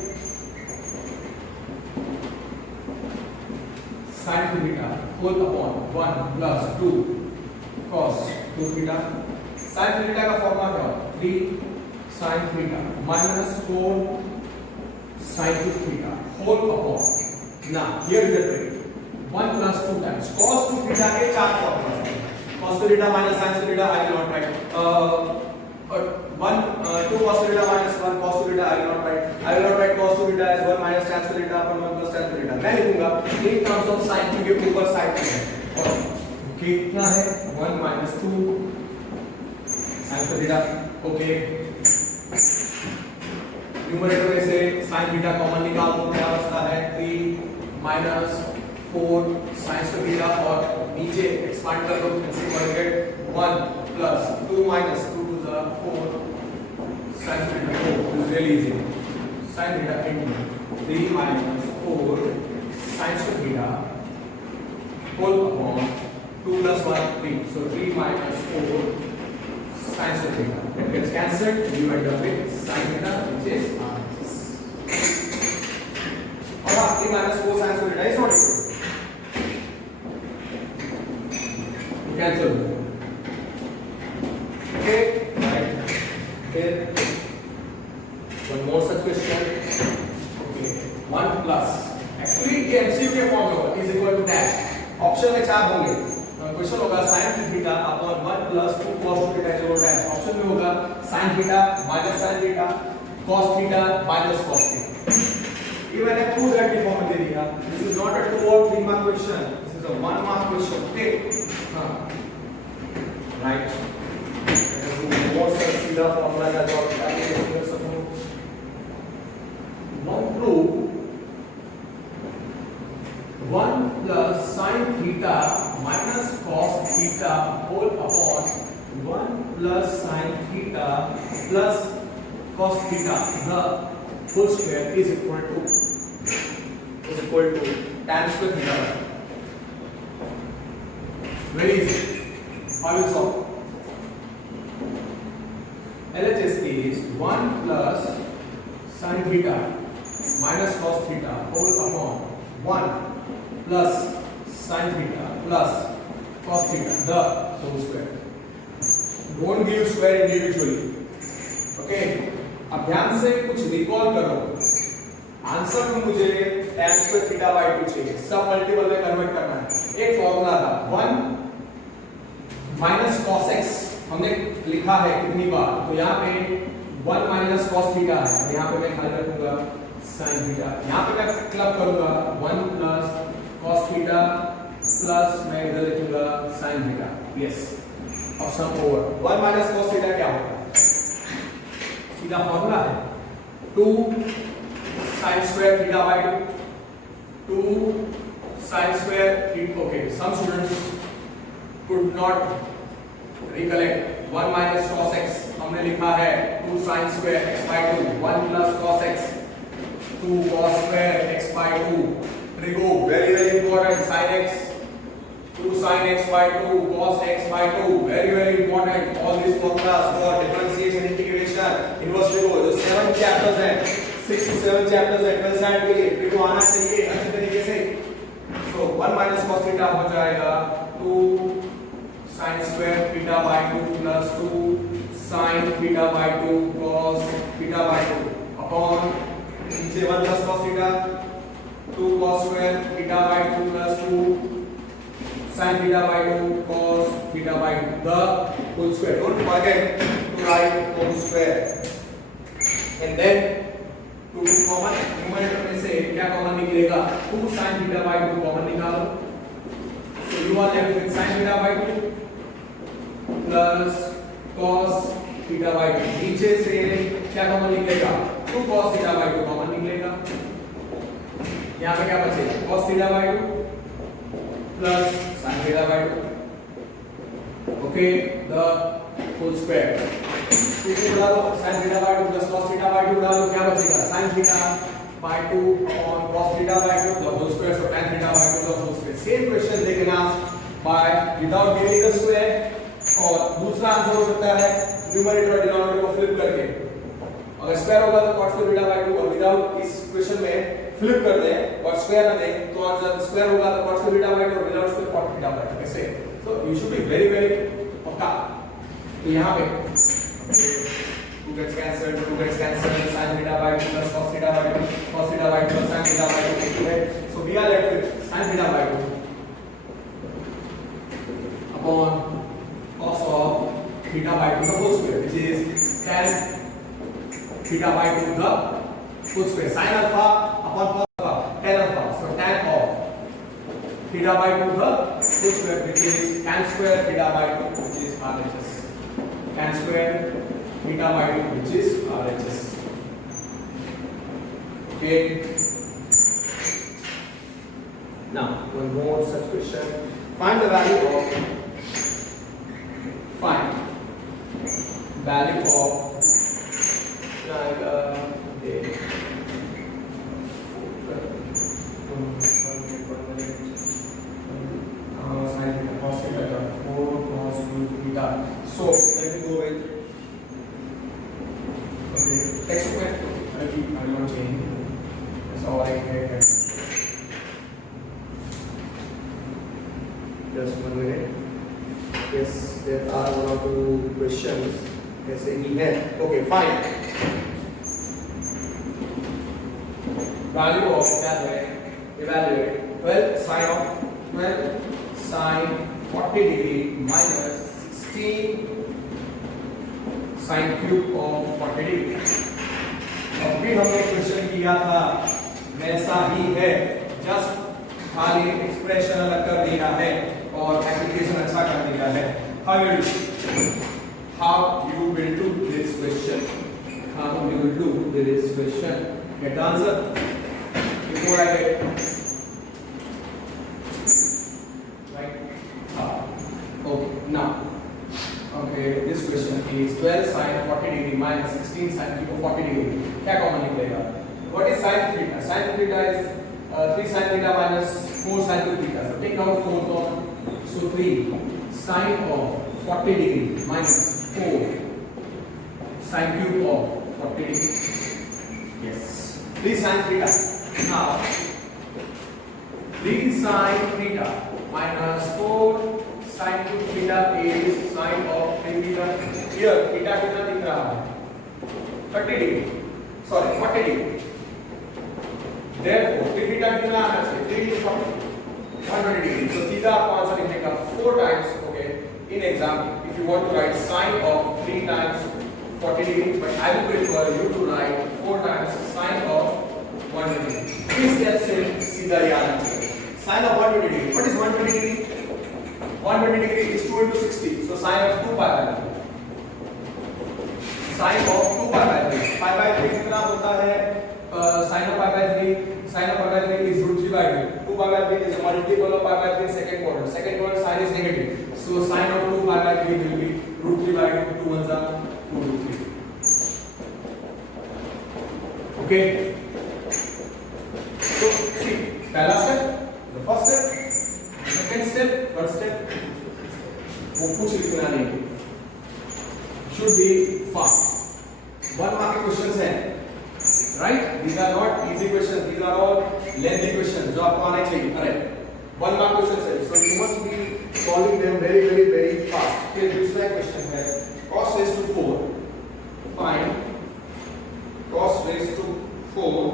Sin theta whole upon 1 plus 2 cos 2 theta. Sin theta का formula क्या होता है 3 sin theta minus 4 sin 2 theta whole upon now here is the trick 1 plus 2 times cos 2 theta के चार formula हैं cos 2 theta minus sin 2 theta I will not write 2 cos 2 theta minus 1 cos 2 theta I will not write cos 2 theta as 1 minus tan 2 theta upon 1 plus tan 2 theta मैं लिखूंगा in terms of sin के ऊपर side में और कितना है 1 minus 2 sin 2 theta okay numerator में से sin थीटा कॉमन निकाल दो क्या बचता है 3 minus 4 sin स्क्वायर थीटा और नीचे एक्सपांड कर दो कैंसिल करेंगे 1 plus 2 minus 2 to the 4 sin theta oh is really easy sin theta into 3 minus 4 sin square theta whole upon 2 plus 1 3 so 3 minus 4 sin square theta it gets cancelled you end up with sin theta which is और 3 minus 4 sin square theta is not equal to cancel okay right here one more such question okay 1 plus actually ये MCQ के form में होगा is equal to dash option में चार होंगे question होगा sin theta upon 1 plus 2 cos theta is dash option में होगा sin theta minus sin theta cos theta minus cos theta ये मैंने प्रूव दैट की फॉर्म में दे दिया दिस इज नॉट अ 2 और 3 mark question this is a 1 mark question okay हां right मोर सीधा फॉर्मूला का जो आप कर सकते हो one prove 1 plus sin theta minus cos theta whole upon 1 plus sin theta plus cos theta the whole square is equal to tan square theta. Very easy. How will solve? LHS is 1 plus sin theta minus cos theta whole upon 1 plus sin theta plus cos theta the whole square. Don't give square individually. Okay? अब ध्यान से कुछ recall करो. Answer में मुझे tan square theta by 2 चाहिए. सब multiple में कन्वर्ट करना है. एक फॉर्मूला था 1 माइनस कॉस एक्स हमने लिखा है कितनी बार, तो यहाँ पे 1 माइनस कॉस थीटा है, और यहाँ पे मैं खाली रखूंगा साइन थीटा। यहाँ पे मैं क्लब करूंगा 1 प्लस कॉस थीटा प्लस मैं इधर लिखूंगा साइन थीटा। यस, अब सम ओवर 1 माइनस कॉस थीटा क्या होगा, सीधा फॉर्मूला है 2 sin square theta by 2 sin square theta। okay, some students could not recollect 1 minus cos x हमने लिखा है 2 sin square x by 2, 1 plus cos x 2 cos square x by 2, trigo very important, sin x 2 sin x by 2 cos x by 2 very important। all these formulas for differentiation integration inverse trigo, जो 7 chapters हैं, 6 to 7 chapters है 12 side के लिए, trigo आना चाहिए अच्छे तरीके से। so 1 minus cos theta हो जाएगा 2 sin square theta by 2 plus 2 sin theta by 2 cos theta by 2 upon नीचे 1 plus cos theta 2 cos square theta by 2 plus 2 sin theta by 2 cos theta by 2 the whole square। don't forget to write whole square and then to common numerator में से क्या common निकलेगा 2 sin theta by 2 common निकालो, so you are left with sin theta by 2 plus cos theta by 2। नीचे से क्या common निकलेगा 2 cos theta by 2 common निकलेगा, यहाँ पे क्या बचेगा cos theta by 2 plus sin theta by 2। okay, the whole square इसे उड़ा दो, sin theta by 2 plus cos theta by 2 उड़ा दो, क्या बचेगा sin theta by 2 upon cos theta by 2 the whole square, so tan theta by 2 the whole square। same question they can ask by without giving the square, और दूसरा answer हो सकता है numerator और डिनोमिनेटर को फ्लिप करके, अगर square होगा तो cos square theta by 2, और विदाउट इस क्वेश्चन में फ्लिप कर दें और स्क्वायर ना दें तो आंसर स्क्वायर होगा तो cos square theta by 2 और without square cot theta by 2 कैसे। so you should be very पक्का। तो यहाँ पे 2 gets cancelled, 2 gets cancelled, sin theta by 2 plus cos theta by 2, cos theta by 2 plus sin theta by 2 है, so we are left with sin theta by 2 upon cos of theta by 2 the whole square, which is tan theta by 2 the whole square, sin alpha upon cos alpha tan alpha, so tan of theta by 2 the whole square, which is tan square theta by 2, which is RHS, tan square theta by 2 which is RHS। okay, now one more such question, find the value of so let me go with x square, I will not change, that's all I can। just 1 minute, yes there are 1 or 2 questions ऐसे ही हैं। okay fine, value of क्या है, evaluate 12 sin 40 degree minus 16 sin cube of 40 degree। अभी हमने question किया था वैसा ही है, जस्ट खाली एक्सप्रेशन अलग कर दिया है और एप्लीकेशन अच्छा कर दिया है। how you will do this question, get the answer before I get right। okay, now okay, this question is 12 sin 40 degree minus 16 sin cube of 40 degree, क्या कॉमन निकलेगा। what is sin theta? sin theta is 3 sin theta minus 4 sin 2 theta, so take out 4 common, so 3 sin of 40 degree minus 4 sin cube of 40 degree, yes 3 sin theta। now 3 sin theta minus 4 sin cube theta is sin of 3 theta, here theta कितना दिख रहा है 30 degree, sorry 40 degree, therefore 3 theta कितना आना चाहिए 3 into 40, 120 degree. So सीधा आपको answer लिखने का 4 times. Okay. In exam, if you want to write sine of 3 times 40 degree, but I will prefer you to write 4 times sine of 120 degree. इस step से सीधा याद रखिए. Sine of 120 degree. What is 120 degree? 120 degree is 2 into 60. So sine of 2 pi by 3. Sine of 2 pi by 3. Pi by 3 कितना होता है? Sine of pi by 3. Sine of pi by 3 is root 3 by 2. 2 pi by 3 is a multiple of pi by 3 second quadrant. Second quadrant sign is negative. So sine of 2 pi by 3 will be root 3 by 2. 2 ones are 2 root 3. Okay. So see, पहला step, the first step, second step, third step. वो कुछ लिखना नहीं. Should be fast. 1 mark questions हैं. Right? These are not easy questions. These are all lengthy questions. जो आपको आना चाहिए. Correct. 1 mark questions है. So you must be solving them very, very, very fast. फिर दूसरा क्वेश्चन है cos raised to 4. Find cos raised to 4.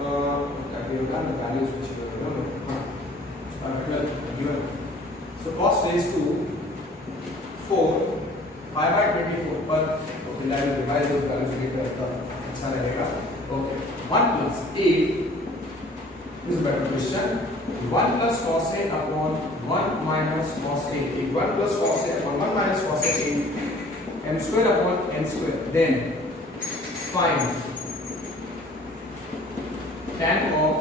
क्या होगा ना values कुछ होगा ना. हाँ. So cos raised to 4 pi by 24 पर okay, I will revise those values later. अच्छा रहेगा. Okay. 1 plus a is a better question. 1 plus cos a upon 1 minus cos a. 1 plus cos a upon 1 minus cos a m square upon n square. Then find tan of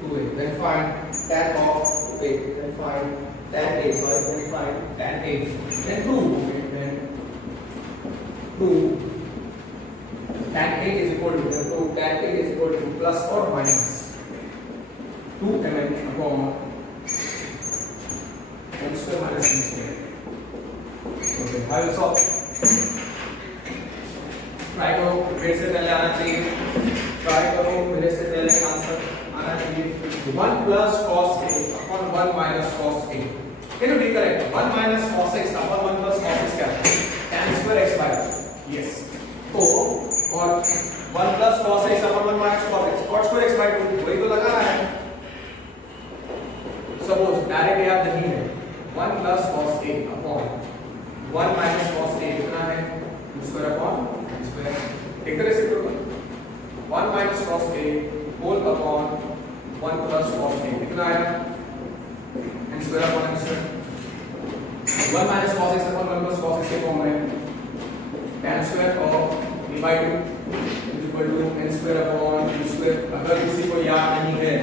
2a. Then find tan of a. Then find tan a. Sorry, then find tan a. Then 2. Okay. Then 2 tan a is equal to 2 tan a is equal to plus or minus 2 mn upon n square minus n square. Okay, I will solve. Try करो मेरे से पहले आना चाहिए. Try करो मेरे से पहले आंसर आना चाहिए. 1 plus cos a upon 1 minus cos a. Can you recollect 1 minus cos x upon 1 plus cos x क्या है? tan square x by 2. Yes. तो और 1 plus cos x upon 1 minus cos x. cot square x by 2 वही तो लगाना है. Suppose direct याद नहीं है. 1 plus cos a upon 1 minus cos a कितना है? square upon square. एक तरह से करो. 1 minus cos a whole upon 1 plus cos a कितना है? n square upon n square. 1 minus cos x upon 1 plus cos x के फॉर्म में tan square of a by 2 is equal to n square upon u square. अगर किसी को याद नहीं है,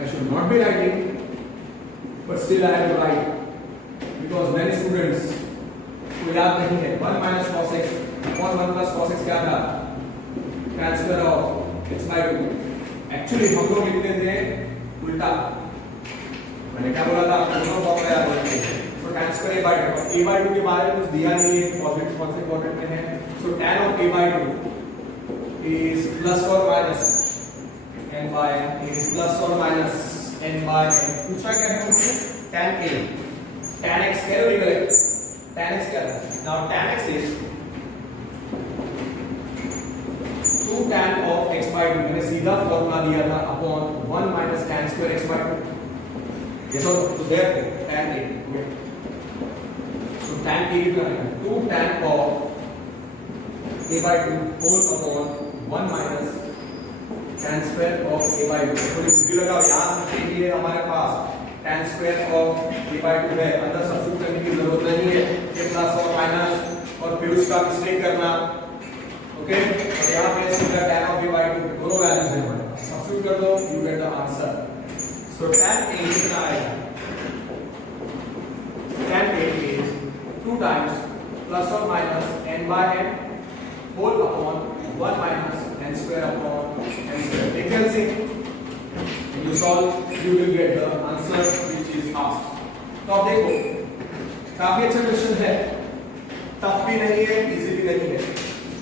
I should not be writing, but still I have to write because many students को याद नहीं है. 1 minus cos x upon 1 plus cos x क्या था? tan square of x by 2. Actually हम लोग लिखते थे उल्टा. मैंने क्या बोला था? आपको दोनों फॉर्मूला याद रखिए. So tan square a by 2. a by 2 के बारे में कुछ दिया नहीं है. पॉजिटिव कौन से क्वाड्रेंट में है? So tan of a by 2 is plus or minus n by n. is plus or minus n by n. पूछा क्या है मुझसे? tan a. tan x क्या है? tan x क्या है? Now tan x is 2 tan of x by 2. मैंने सीधा फॉर्मूला दिया था upon 1 minus tan square x by 2. Yes or no? So therefore tan a. Okay. So tan a कितना है? 2 tan of a by 2 whole upon 1 minus tan square of a by 2. थोड़ी बुद्धि लगाओ. याद रखने के लिए हमारे पास tan square of a by 2 है. अंदर सब्स्टिट्यूट करने की जरूरत नहीं है. ये प्लस और माइनस और फिर उसका मिस्टेक करना. ओके. और यहाँ पे सीधा tan of a by 2 दोनों वैल्यूज हैं हमारे पास. सब्स्टिट्यूट कर दो, you get the answer. So tan a कितना आएगा? tan a is 2 times plus or minus n by n whole upon 1 minus n square upon n square. Take care see. If you solve, you will get the answer which is asked. तो आप देखो, काफी अच्छा question है. Tough भी नहीं है, easy भी नहीं है.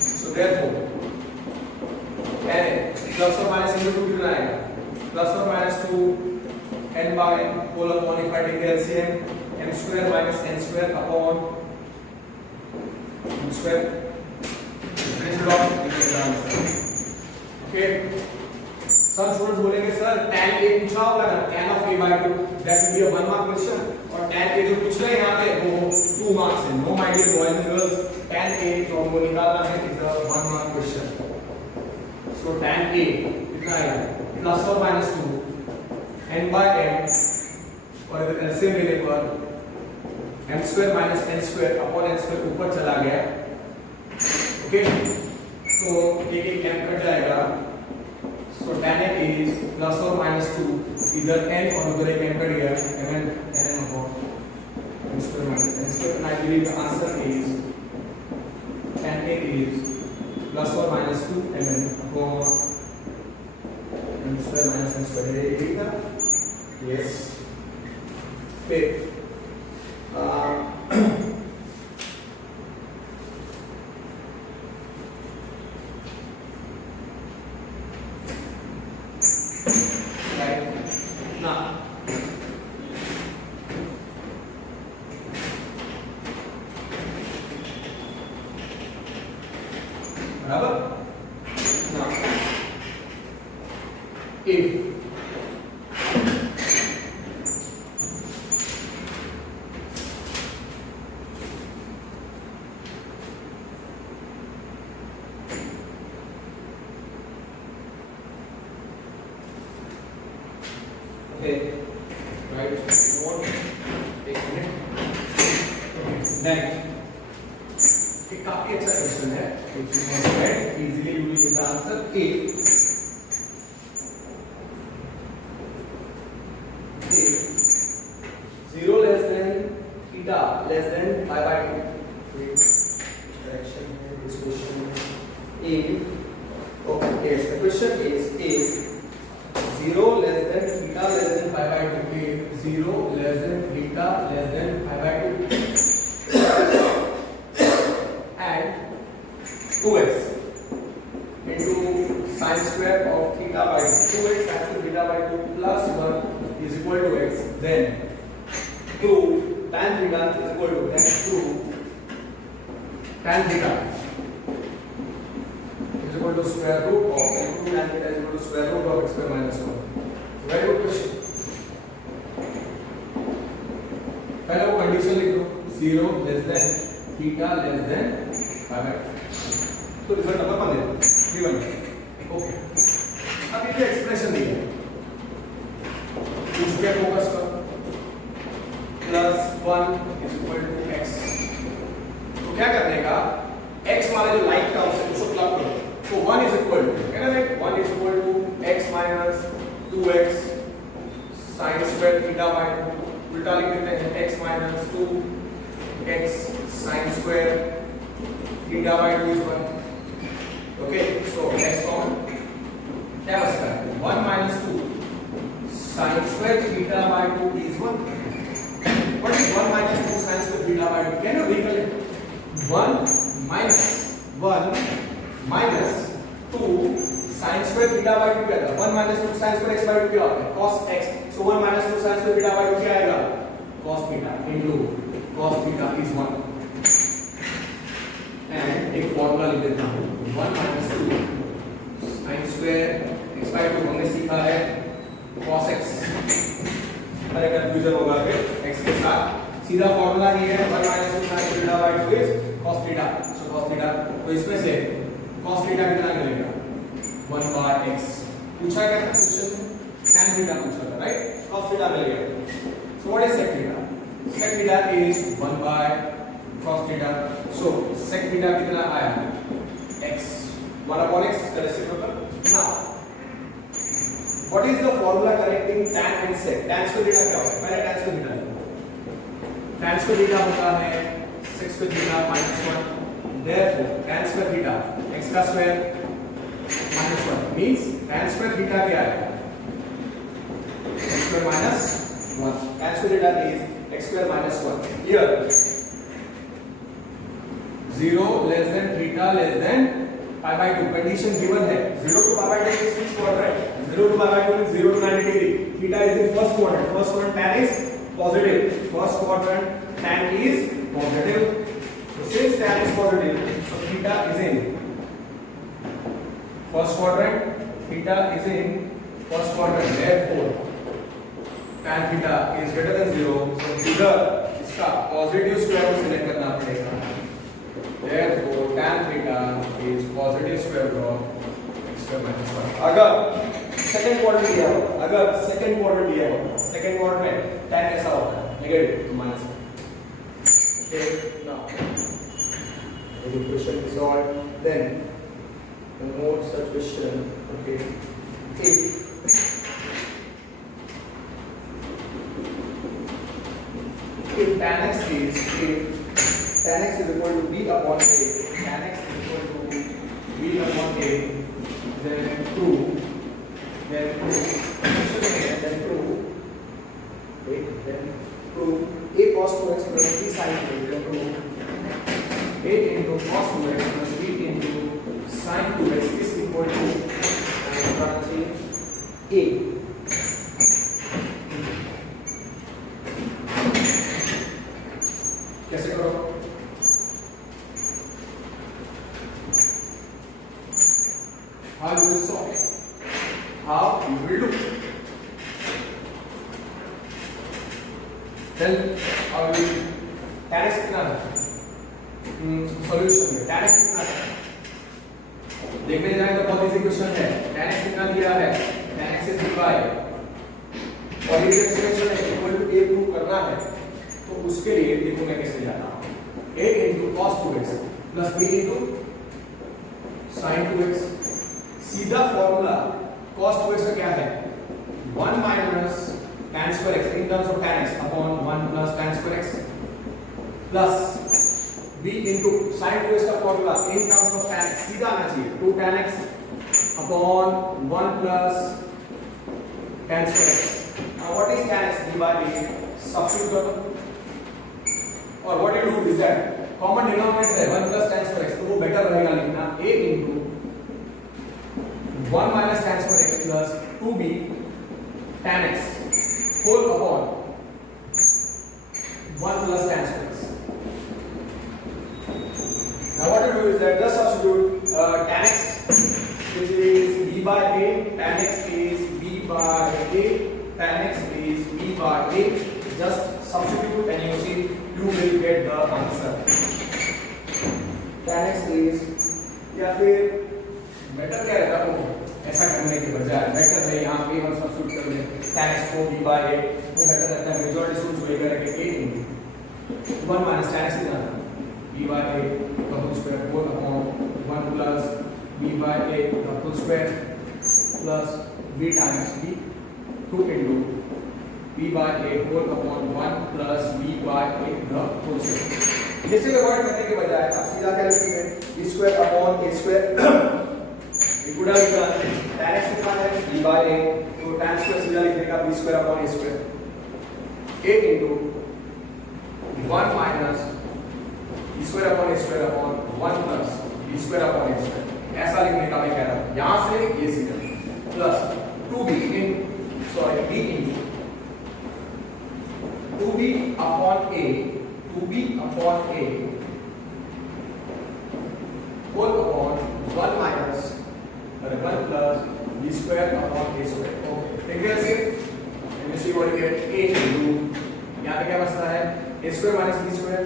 So therefore, plus or minus into 2 कितना आएगा? Plus or minus 2 n by n whole upon if I take the LCM m square minus n square upon m square. Difference block, you get the answer. Okay. सब students बोलेंगे sir tan a पूछा होगा ना, tan of a by 2, that will be a 1 mark question, और tan a जो पूछ रहे हैं यहाँ पे वो 2 marks है. No my dear boys and girls, tan a जो हमको निकालना है is a 1 mark question. So tan a कितना आएगा, प्लस और माइनस 2 n by m, और इधर एलसीएम लेने पर m square minus n square upon n square ऊपर चला गया. ओके, तो एक एक m कट जाएगा. So tan a is plus or minus 2, इधर n और उधर एक m कट गया, mn upon n square minus n square, and I believe the answer is tan a is plus or minus 2 mn upon n square minus n square. ये ठीक था? Yes. फिर बराबर ना, if okay, right, one, एक minute. Then एक काफी अच्छा क्वेश्चन है, which you must get easily. You will get the answer if 0 less than theta less than pi by 2. Which direction है this question? If okay, yes, the question is if 0 less than theta less than pi by 2, if 0 less than theta less than pi by 2 2x into sin square of theta by 2x sin square theta by 2 plus 1 is equal to x, then prove tan theta is equal to, then prove tan theta is equal to square root of, and prove tan theta is equal to square root of x square minus 1. Very good question. पहले वो condition लिख दो, 0 less than theta less than pi by 2. तो result number 1 दे दो, 3 okay. अब ये expression दी है, इस पे फोकस करो. Plus 1 is equal to x. तो क्या करने का, x वाला जो लाइक था उसको क्लब करो. तो 1 इज इक्वल टू, क्या करें, 1 is equal to x minus 2x sin square theta by 2. उल्टा लिख देते हैं, x minus 2x sin square theta by 2 is 1. Okay, so next common क्या बचता है, 1 minus 2 sin square theta by 2 is 1. What is 1 minus 2 sin square theta by 2? Can you recollect? 1 minus 2 sin square theta by 2 क्या था, 1 minus 2 sin square x by 2 क्या होता है, cos x. So 1 minus 2 sin square theta by 2 क्या आएगा, cos theta into cos theta is 1. And एक formula लिख देता हूँ, 1 minus 2 sin square x by 2 हमने सीखा है cos x. अरे कंफ्यूजन होगा फिर x के साथ, सीधा फॉर्मूला ही है, 1 minus 2 sin theta by 2 is cos theta. So cos theta, तो इसमें से cos theta कितना मिलेगा, 1 by x. पूछा क्या था क्वेश्चन में, tan theta पूछा था, राइट. cos theta मिल गया. So what is sec theta? Sec theta is 1 by cos theta. So sec theta कितना आया, x 1 upon x reciprocal. Now what is the formula connecting tan and sec? Tan square theta क्या होता है, पहले tan square theta. Tan square theta होता है sec square theta minus 1. Therefore tan square theta x का square minus 1 means tan square theta क्या है, x square minus 1. Tan square theta is x square minus 1. Here 0 less than theta less than pi by 2 condition given है. 0 to pi by 2 is which quadrant? 0 to pi by 2 is 0 to 90 degree. Theta is in first quadrant. First quadrant tan is positive. First quadrant tan is positive. So since tan is positive, so theta is in first quadrant. Theta is in first quadrant, therefore tan theta is greater than 0, so इधर इसका positive square root select करना पड़ेगा, therefore tan theta is positive square root of x square minus 1. अगर second quadrant लिया हो, अगर second quadrant लिया हो, सेकंड क्वाड्रेंट में tan कैसा होता है? नेगेटिव, तो minus. Okay, now the question is solved. Then note such question. Okay, if tan x is equal to b upon a, tan x is equal to b upon a, then prove a cos 2x plus b sin 2x, then prove a into cos 2x plus b into sin 2x is equal to a. कैसे करो? How you will solve? How you will do? Then how you will tan x कितना है? Solution में tan x कितना है? देखने जाए तो बहुत इजी क्वेश्चन है। tan x कितना दिया है? tan x is by और इस एक्सप्रेशन है इक्वल टू a प्रूव करना है, तो उसके लिए देखो मैं कैसे जाता हूं। a into cos 2x plus b into sin 2x, सीधा फॉर्मूला cos 2x का क्या है? 1 minus tan square x in terms of tan x upon 1 plus tan square x plus b into sin 2x का formula in terms of tan x सीधा आना चाहिए 2 tan x upon 1 plus tan square x. Now what is tan x? d by d. Substitute करो और what you do is that common denominator है 1 plus tan square x, तो वो better रहेगा लिखना a into 1 minus tan square x plus 2b tan x whole upon 1 plus tan square x. Now what you do is that just substitute tan x, which is b by a, tan x is b by a, tan x is b by a. Just substitute and you see you will get the answer. tan x is, या फिर better क्या रहता है ऐसा करने के बजाय better है यहाँ पे हम सब्स्टिट्यूट कर लें tan x को b by a, वो बेटर रहता है। मेजॉरिटी सूट वही करेंगे a into 1 minus tan x कितना b by a का whole square whole upon 1 plus b by a का whole square plus b times b 2 into b by a whole upon 1 plus b by a the whole square. इसे avoid करने के बजाय आप सीधा क्या लिखेंगे? b square upon a square गुणा विकर्ण tan x कितना है? b by a, तो tan square सीधा लिखने का b square upon a square a into 1 minus b square upon a square upon 1 plus b square upon a square, ऐसा लिखने का मैं कह रहा हूँ। यहाँ से ये सीधा plus 2b in sorry b into 2b upon a whole upon 1 minus 1 plus b square upon a square. Okay, ठीक है ऐसे? And you see what you get a into यहाँ पे क्या बचता है? a square minus b square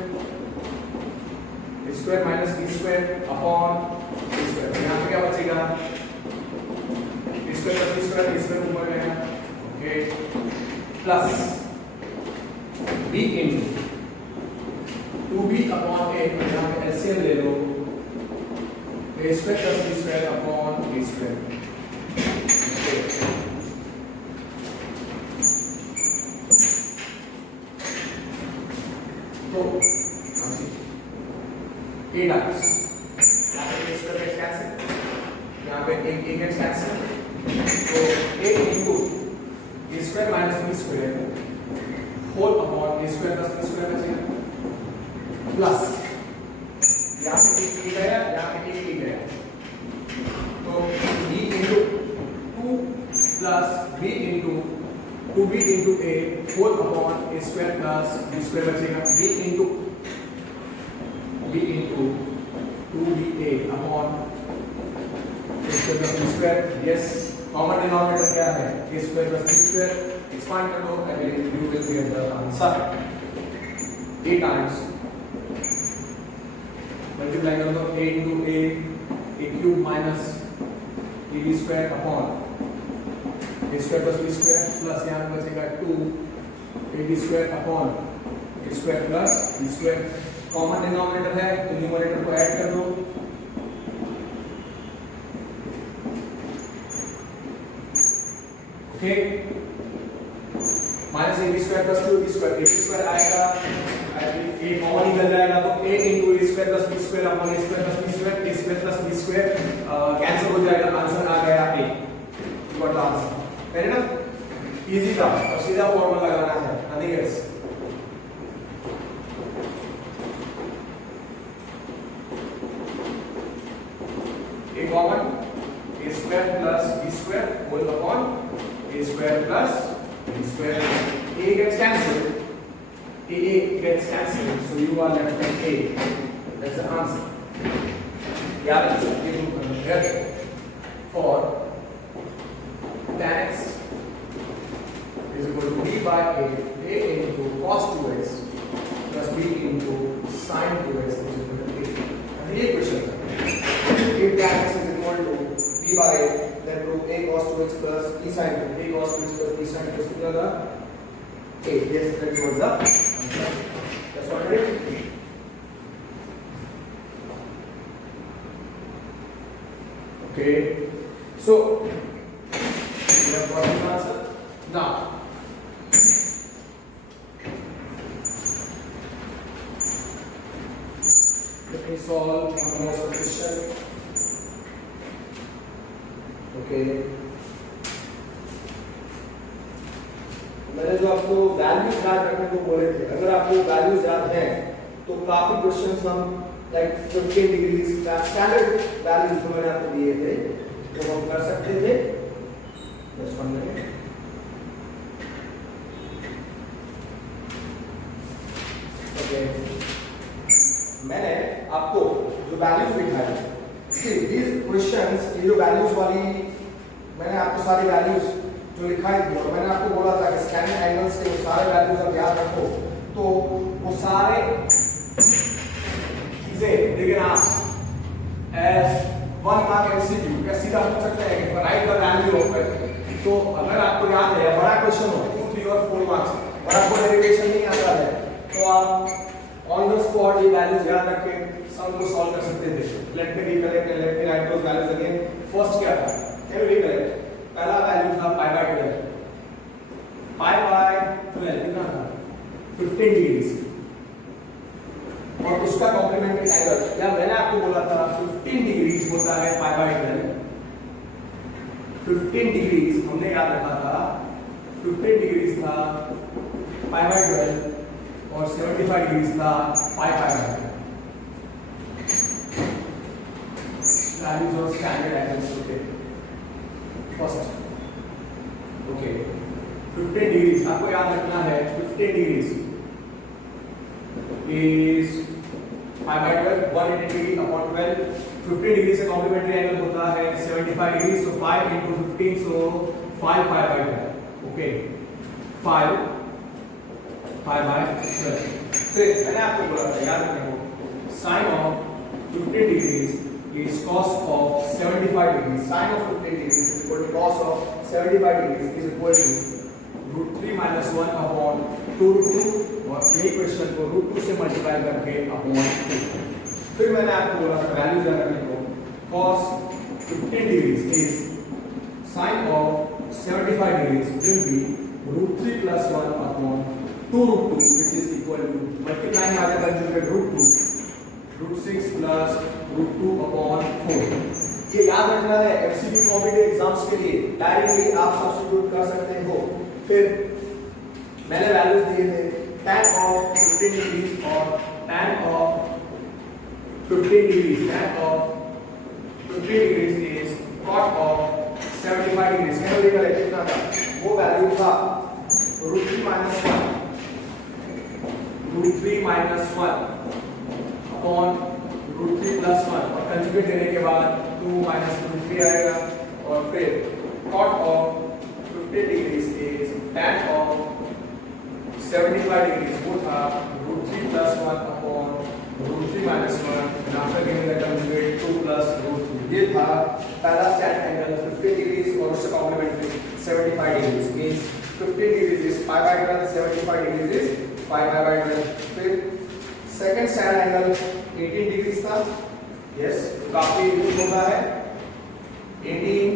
upon a square. यहाँ पे क्या बचेगा? b square plus b square ऊपर में है. Okay, plus b into 2b upon a, यहाँ पे LCM ले लो, a square plus b square upon a square. Okay. तो a times यहाँ पे a square gets cancel, यहाँ पे a gets cancel, तो a into a square minus b square whole upon a square plus b square बचेगा plus यहाँ पे एक गया, यहाँ पे एक गया, तो b into 2 plus b into 2b into a whole upon a square plus b square बचेगा b into 2ba upon a square plus b square. Yes, common denominator क्या है a square plus b square expand कर दो I will you will get the answer a times multiply कर दो a into a cube minus ab square upon a square plus b square plus यहाँ पे बचेगा 2 ab square upon a square plus b square common denominator है तो numerator को add कर दो okay minus a b square plus 2 b square a b square आएगा ए कॉमन निकल जाएगा तो a into a square plus b square upon a square plus b square a square plus b square cancel हो जाएगा answer आ गया a what the answer fair enough easy था और सीधा फॉर्मूला लगाना है nothing else a common a square plus b square whole upon a square plus b square a gets cancelled a gets cancelled so you are left with a that's the answer याद रखिए ये rule करना है for tan x is equal to b by a into cos 2x plus b into sin 2x is equal to a ये question है if tan x is equal to b by a then prove a cos 2x plus b sin 2x a cos 2x plus b sin 2x is equal to a yes that was the answer that's what it is okay so we have got the answer now let me solve one more question okay मैंने जो आपको values याद रखने को बोले थे अगर आपको वैल्यूज याद हैं तो काफी क्वेश्चंस हम लाइक 15 डिग्री स्टैंडर्ड वैल्यूज जो मैंने आपको दिए थे वो हम कर सकते थे जस्ट 1 मिनट ओके मैंने आपको जो वैल्यूज दिखाई सी दीस क्वेश्चंस ये जो वैल्यूज वाली मैंने आपको सारी वैल्यूज जो लिखाई थी और मैंने आपको बोला था कि स्टैंडर्ड एंगल्स के सारे वैल्यूज आप याद रखो तो वो सारे चीजें they can ask as one mark MCQ क्या सीधा पूछ सकते हैं कि write the value of it तो अगर आपको याद है बड़ा क्वेश्चन हो 2 3 और 4 मार्क्स और आपको डेरिवेशन नहीं आता है तो आप ऑन द स्पॉट ये वैल्यूज याद रख के सम को सॉल्व कर सकते थे let me recollect and let me right those values again first क्या था कैन यू रिकलेक्ट पहला वैल्यू था पाई बाय 12 पाई बाय 12 कितना था 15 डिग्री और उसका कॉम्प्लीमेंट्री एंगल या मैंने आपको बोला था 15 डिग्री होता है पाई बाय 12 15 डिग्री हमने याद रखा था 15 डिग्री था पाई बाय 12 और 75 डिग्री था पाई by 12 values of standard angles होते फर्स्ट ओके 15 डिग्री आपको याद रखना है 15 degree is pi by 12 180 degree upon 12 15 degree से कॉम्प्लीमेंट्री एंगल होता है 75 degree so 5 into 15 so 5 pi by 12 okay 5 pi by 12 फिर मैंने आपको बोला था याद रखो sin of 15 degrees is cos of 75 degrees sin of 15 degrees is equal to cos of 75 degrees is equal to root 3 minus 1 upon 2 root 2 और ये question को रूट 2 से मल्टीप्लाई करके अपॉन 2 फिर मैंने आपको बोला था वैल्यू जान रखने को cos 15 degree is sin of 75 degree will be root 3 plus 1 upon 2 root 2 which is equal to multiplying आ जाता है root 2 root 6 plus root 2 upon 4 ये याद रखना है एमसीक्यू कॉम्पिटिटिव एग्जाम्स के लिए डायरेक्टली आप सब्स्टिट्यूट कर सकते हो फिर मैंने वैल्यूज दिए थे tan of 15 degrees or tan of 15 degrees tan of 15 degrees is cot of 75 degrees कैसे निकले कितना था वो वैल्यू था root 3 minus 1 upon root 3 plus 1 और कंजुगेट देने के बाद 2 minus root 3 आएगा और फिर cot of 50 degrees is tan of 75 degrees, both are root 3 plus 1 upon root 3 minus 1, and after giving the conjugate 2 plus root 3. ये था पहला स्टैंड एंगल 50 डिग्रीज और उससे complementary 75 degrees means 50 degrees is pi by 12, 75 degrees is pi by 12. फिर second stand angle 18 degrees था. Yes, काफी use होता है 18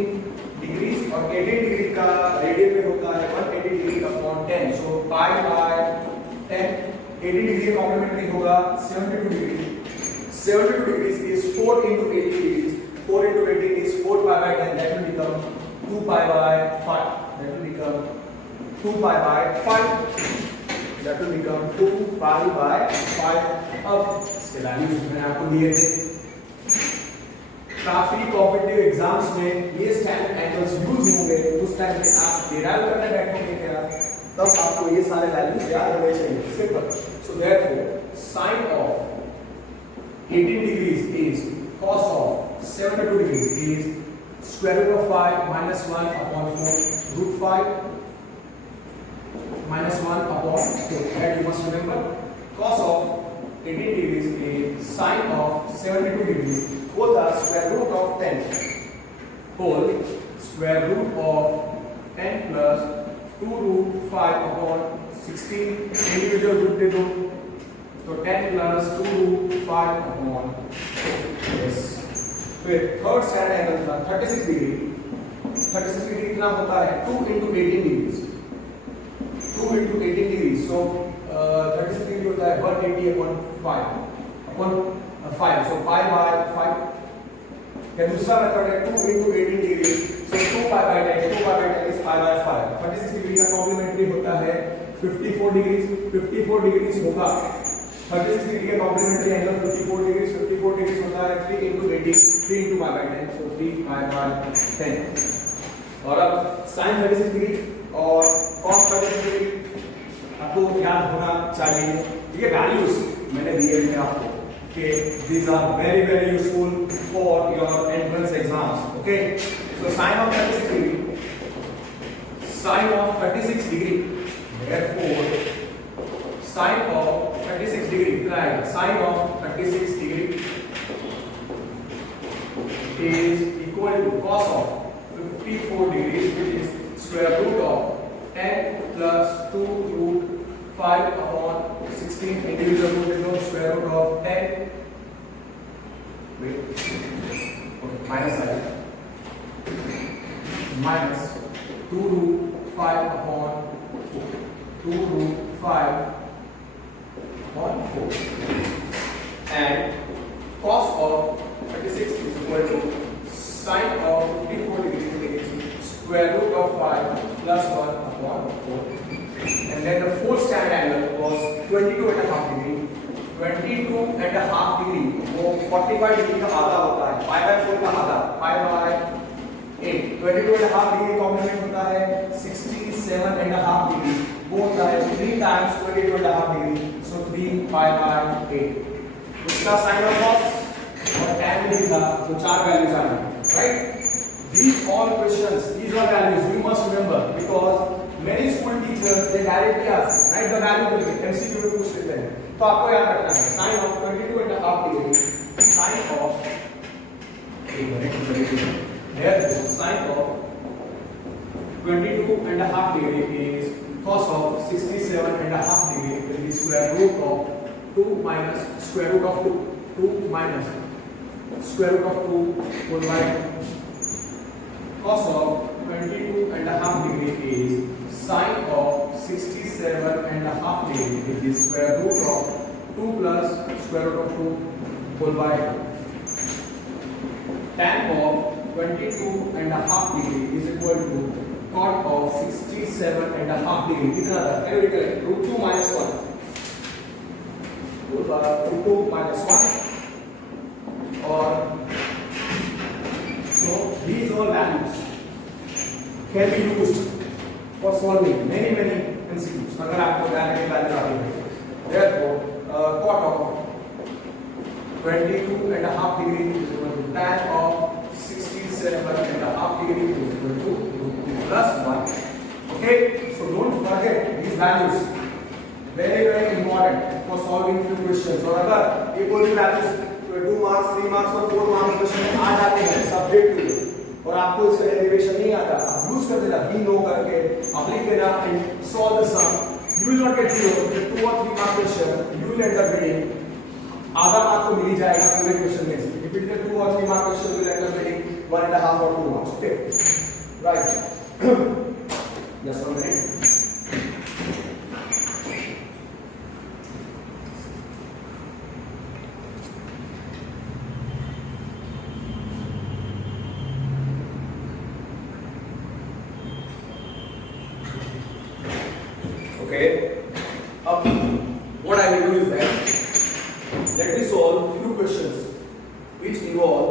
डिग्रीज, और 18 डिग्री का रेडियन में होता है 180 degree upon 10, so pi by 10. 80 degree complementary होगा 72 degree. 72 degrees is 4 into 80 degrees. 4 into 80 is 4 pi by 10. That will become 2 pi by 5. That will become 2 pi by 5. That will become 2 pi by 5. अब इसके values मैंने आपको दिए थे. काफी competitive exams में ये स्टैंडर्ड एंगल्स यूज होंगे. उस टाइम पे आप डिराइव करने बैठोगे क्या, तब आपको ये सारे वैल्यूज याद होने चाहिए. Simple. So therefore sin of 18 degrees is cos of 72 degrees is square root of 5 minus 1 upon 4 root 5 minus 1 upon 4. That you must remember. Cos of 18 degrees is sin of 72 degrees. Both are square root of 10 whole square root of 10 plus 2 root 5 upon 16. Individual root दे दो तो 10 plus 2 root 5 upon 4. Yes. फिर third stand angle था 36 degree. 36 degree कितना होता है 2 into 18 degrees. 2 into 18 degrees. So 36 degree होता है 180 upon 5 upon 5. So pi by 5. या दूसरा मेथड है 2 into 18 degree. So 2 pi by 10. 2 pi by 10 is pi by 5. 36 degree का कॉम्प्लीमेंट्री होता है 54 डिग्री. 54 डिग्री होगा 36 डिग्री का कॉम्प्लीमेंट्री एंगल 54 डिग्री. 54 डिग्री होता है 3 into 80, 3 into pi by 10, so 3 pi by 10. और अब sin 36 डिग्री और cos 36 डिग्री आपको याद होना चाहिए. ये वैल्यूज मैंने दिए हैं आपको कि these are very very useful for your entrance exams. Okay, so sin of 36 degree, sin of 36 degree, therefore sin of 36 degree, right? Sin of 36 degree is equal to cos of 54 degrees, which is square root of 10 plus 2 root 5 upon 16. Individual root is no square root of 10. Wait, okay, minus side. Minus 2 root 5 upon 4. 2 root 5 upon 4. And cos of 36 is equal to sin of 54 degrees is square root of 5 plus 1 upon 4. And then the fourth stand angle was 22.5 degree. 22.5 degree वो 45 degree का आधा होता है. pi by 4 का आधा pi by 8. 22.5 degree complement होता है 67.5 degree. वो होता है 3 times 22.5 degree. So 3 pi by 8. उसका sin और cos और tan भी था, तो चार वैल्यूज आ गई. Right? These all questions, these are values you must remember because many school teachers they directly ask, right? The value will be MCQ में पूछ लेते हैं. तो आपको याद रखना है sin of 22.5 degree, sin of therefore sin of 22.5 degree is cos of 67.5 degree will be square root of 2 minus square root of 2 minus square root of 2 whole by cos of 22.5 degree is sin of 67.5 degree which is square root of 2 plus square root of 2 whole by tan of 22.5 degree is equal to cot of 67.5 degree. कितना था? root 2 minus 1. root 2 minus 1 और so these all values can be used for solving many MCQs. अगर आपको value आती है, therefore cot of 22.5 degree is equal to tan of 67.5 degree is equal to root plus 1. Okay, so don't forget these values, very important for solving few questions. और अगर ये कोई भी values 2 marks 3 marks और 4 marks question में आ जाते हैं subject to और आपको इसका डेरिवेशन नहीं आता, आप यूज कर देना we know करके आप लिख देना and solve the sum. You will not get 0. 2 or 3 mark question you will end up getting आधा मार्क तो मिल ही जाएगा पूरे क्वेश्चन में से. If it is a 2 or 3 mark question, you will end up getting 1.5 or 2 marks. Okay, right. Just 1 minute. Okay. Up. What I will do is that let me solve few questions which involve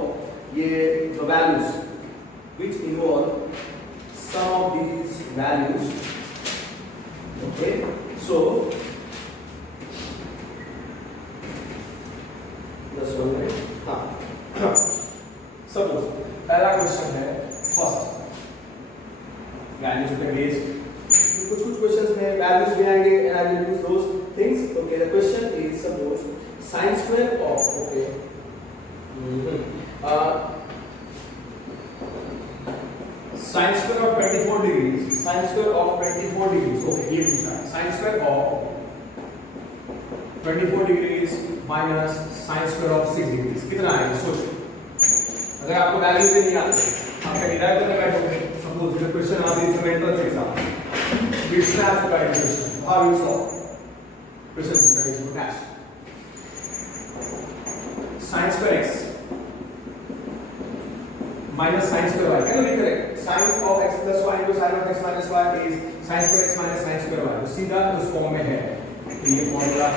the values, which involve some of these values. Okay, so just 1 minute. Suppose पहला question है first values पे based. कुछ questions में values भी आएंगे and I will use those things. Okay, the question is suppose sin square of sin square of 24 degrees, sin square of 24 degrees. Okay, ये पूछा है sin square of 24 degrees minus sin square of 6 degrees कितना आएगा सोचो. अगर आपको value से नहीं आते आप कहीं डिराइव करने बैठोगे. सपोज द क्वेश्चन आज is entrance exam It's not the right question. How you solve? Question is good. Dash. Sin square x minus sin square y. Can you be correct? Sin of x plus y into sin of x minus y is sin square x minus sin square y. तो सीधा उस form में है. तो ये formula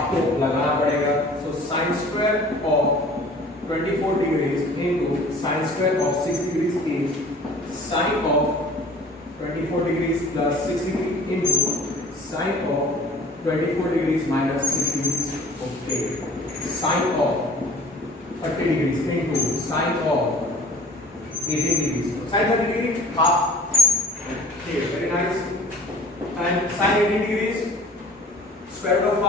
आपको लगाना पड़ेगा. So sin square of 24 degrees into sin square of 6 degrees is sin of 24 degrees plus 6 degrees into sin of 24 degrees minus 6 degrees. Okay. Sin of 30 degrees into sin of 18 degrees. Sin 30 degrees half. Okay, very nice. And sin 18 degrees square root of 5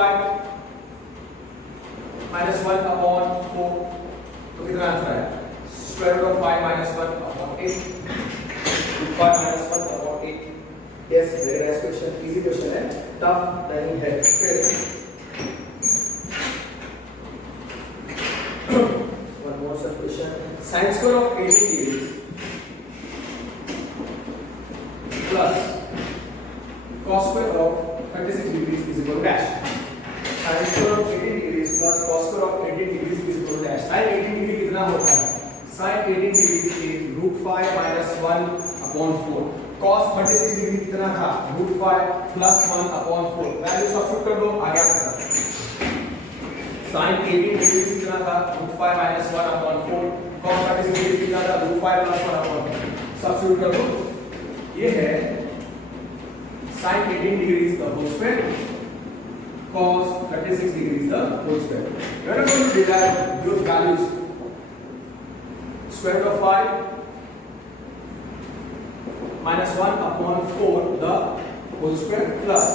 minus 1 upon 4. तो कितना answer है? Square root of 5 minus 1 upon 8. 5 minus 1 upon 8. Yes, very nice question. Easy question है. Tough नहीं है. One more such question. Sin square of 80 degrees plus cos square of 36 degrees is equal to dash. Sin square of 80 degrees plus cos square of 80 degrees is equal to dash. Sin 80 degree कितना होता है? Sin 80 degrees is root 5 minus 1 upon 4. Cos 36 degree कितना था? Root 5 plus 1 upon 4. Value substitute कर दो, आ गया answer. sin 18 degree कितना था? Root 5 minus 1 upon 4. cos 36 degree कितना था? Root 5 plus 1 upon 4. सब्स्टिट्यूट कर दो. ये है sin 18 degree the whole square, cos 36 degree the whole square. We are going to derive those values. Square root of 5 minus 1 upon 4 the whole square plus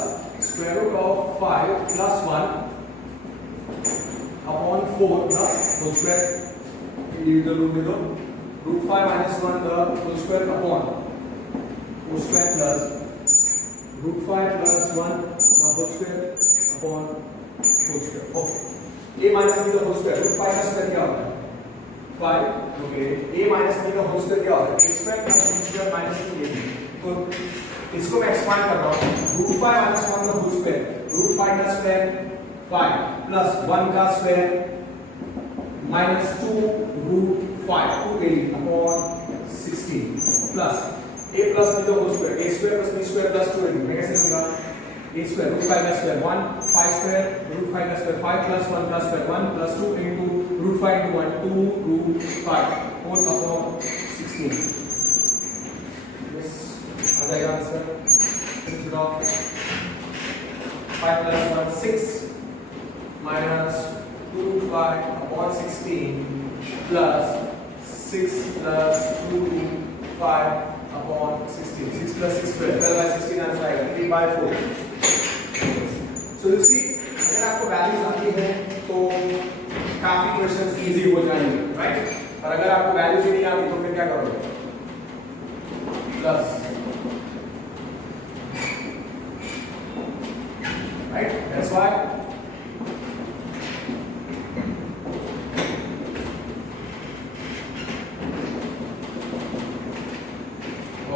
square root of 5 plus 1 upon 4 the whole square. The root 5 minus 1 the whole square upon 4 square plus root 5 plus 1 the whole square upon 4 square. Okay. A minus b the whole square. Root 5 का square क्या होता है? 5. Okay. A minus b का whole square क्या होता है? A square plus b square minus 2ab. तो इसको मैं एक्सपांड कर रहा हूँ. रूट 5 माइनस 1 का होल स्क्वायर, रूट 5 का स्क्वायर 5 प्लस 1 का square minus 2 root 5 2a upon 16 plus a plus b का whole square, a square plus b square plus 2ab. मैं कैसे लिखूंगा? a स्क्वायर रूट 5 का स्क्वायर 1 5 स्क्वायर रूट 5 का square 5 plus 1 plus square 1 plus 2 into root 5 into 1 2 root 5 whole upon 16. The answer instead of 5 plus 1 6 minus 2 5 upon 16 plus 6 plus 2 5/16. 6 plus 6 12. 12/16 answer आएगा 3/4. So you see, अगर आपको values आती है तो काफी questions easy हो जाएंगे, राइट? और अगर आपको वैल्यूज ही नहीं आती तो फिर क्या करोगे? Plus, right? That's why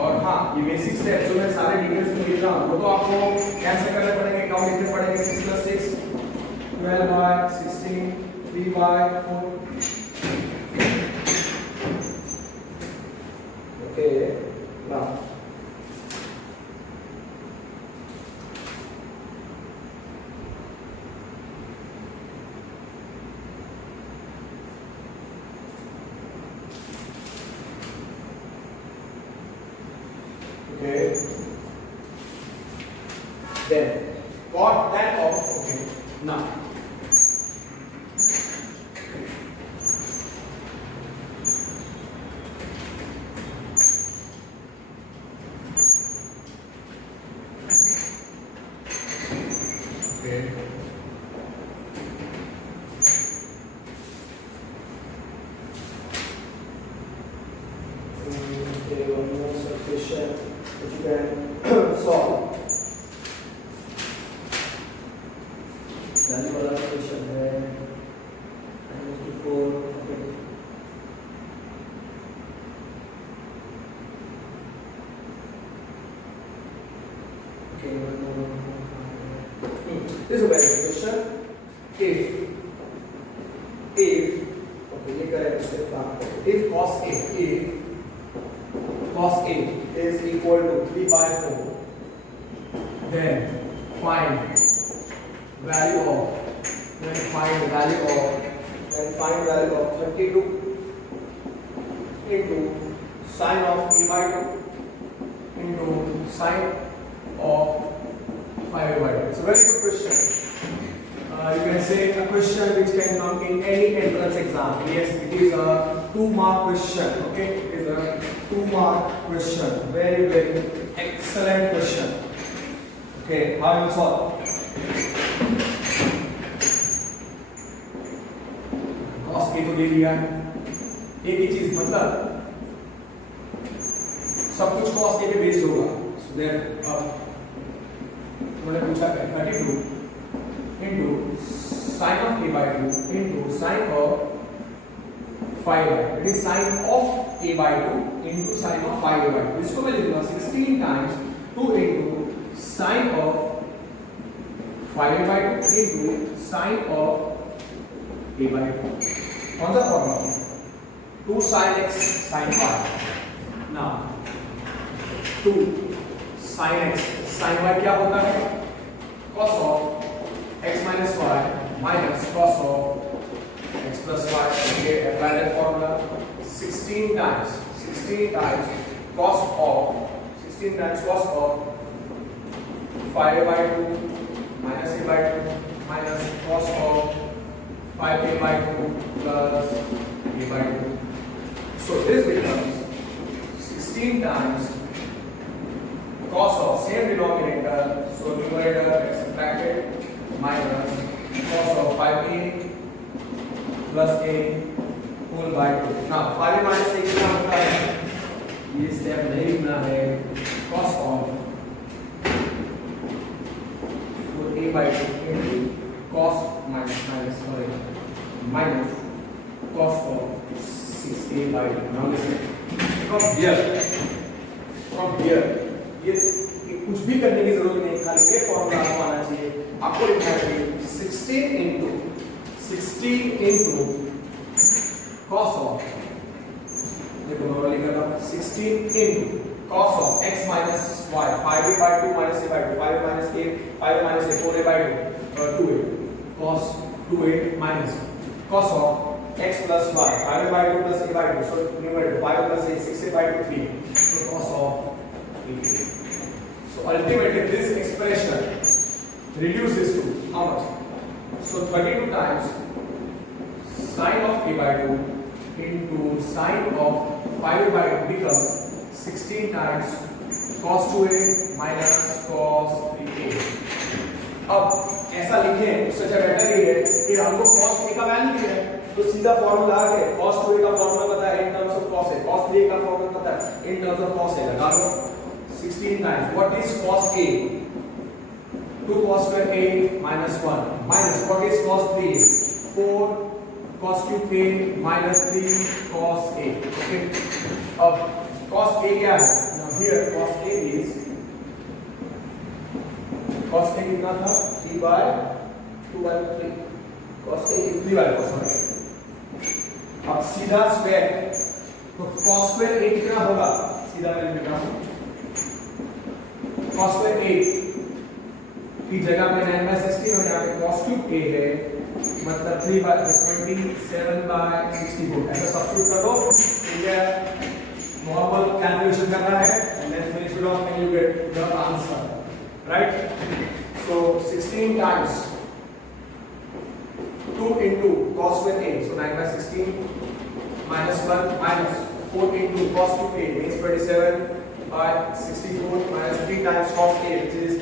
और हाँ, ये बेसिक स्टेप्स जो मैं सारे डिटेल्स में लिख रहा हूँ वो तो आपको कैसे करने पड़ेंगे, काउंट लिखने पड़ेंगे. 6 plus 6 12/16 3/4. Okay, now okay, then what that of okay now okay. Okay, one more question which you can solve. Value वाला क्वेश्चन है -4. Okay, one more. This is a very good question. If okay, ये करें इससे बात. If cos A is equal to 3/4, then find value of 32 into sine of E/2 into sine of 5/2. It's a very good question. You can say a question which can come in any entrance exam. Yes, it is a 2-mark question. Okay, it is a 2-mark question. Very, very excellent question. Okay, how you solve? Cos A तो दे दिया है. एक ही चीज मतलब सब कुछ cos A पे based होगा. So then उन्होंने पूछा क्या 32 into sine of A/2 into sine of 5/2. It is sine of A/2 into sine of 5/2. इसको मैं लिखूंगा 16 times 2 into sine of 5/2 into sine of A/2. कौन सा formula? 2 sin x sin 5. Now 2 sin x sin y क्या होता है? Cos of x minus y minus cos of x plus y. Okay, apply that formula. 16 times cos of 5/2 minus A/2 minus cos of 5A/2 plus A/2. So this becomes 16 times cos of same denominator, so numerator is subtracted minus cos of 5A plus A whole by 2. Now 5A minus A कितना होता है? ये step नहीं लिखना है. Cos of 4A/2 into cos minus cos of 6A/2. Now listen, from here ये कुछ भी करने की जरूरत नहीं, खाली ये फॉर्मूला आपको आना चाहिए. आपको लिखना है 16 into cos of, देखो नॉर्मली कर रहा हूं, 16 into cos of x minus y 5A/2 minus A/2 5A minus A 4A/2 2A cos 2A minus cos of x plus y 5A/2 plus A/2, so numerator 5 plus A 6A/2 3, so cos of 8A. So ultimately this expression reduces to how much? So 32 times sine of A/2 into sine of 5/2 becomes 16 times cos 2a minus cos 3a। अब ऐसा लिखें उससे अच्छा better ये है कि हमको cos a का वैल्यू क्या है, तो सीधा फॉर्मूला आ गया। cos 2a का फॉर्मूला पता है in terms of cos a, cos 3a का फॉर्मूला पता है in terms of cos a। लगा लो 16 times what is cos a, 2 cos square a minus 1 minus what is cos 3a, 4 cos cube a minus 3 cos a। Okay, अब cos a क्या है, now here cos a is, cos a कितना था 3 by 2 by 3, cos a is 3 by 4 sorry। अब सीधा square, तो cos square a कितना होगा, सीधा मैं लिख रहा हूं cos square a की जगह पे 9 by 16 हो, यहाँ पे cos cube a है मतलब 3 by 27 by 64 ऐसा सब्स्टिट्यूट कर दो। ठीक है, नॉर्मल कैलकुलेशन करना है and then finish it off and you get the answer, right? So 16 times 2 into cos square a, so 9 by 16 minus 1 minus 4 into cos cube a means 27 by 64 minus 3 times cos a which is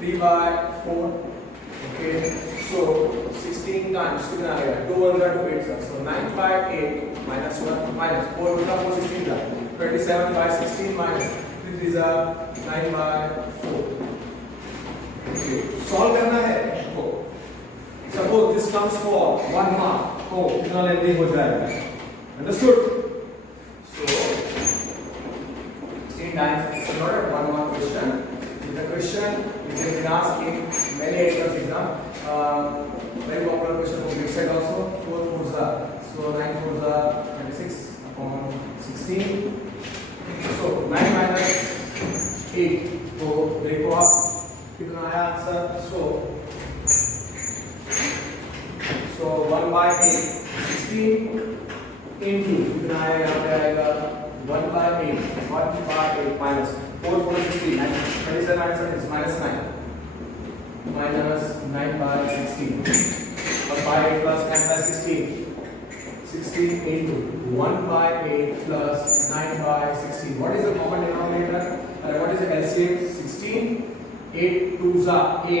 3 by 4। okay, so 16 times कितना आ गया, 2 1 2 8 so 9 by 8 minus 1 minus 4 1 4 16 का 27 by 16 minus 3 these are 9 by 4। okay, solve करना है तो suppose this comes for 1 mark तो कितना लेंदी हो जाएगा, understood? so 16 times is not a 1 mark question, it's a question which has been asked in many entrance exam, very popular question from this side also, 4 4s are so 9 4s are 26 upon 16, so 9 minus 8 तो देखो आप कितना आया answer, so 1 by 8 16 into कितना आएगा, यहाँ पे आएगा 1 by 8 minus 4 4 16 27 minus minus 9 minus 9 by 16 और by 8 plus 9 by 16 into 1 by 8 plus 9 by 16 what is the common denominator and what is the LCM, 16 8 2s are 8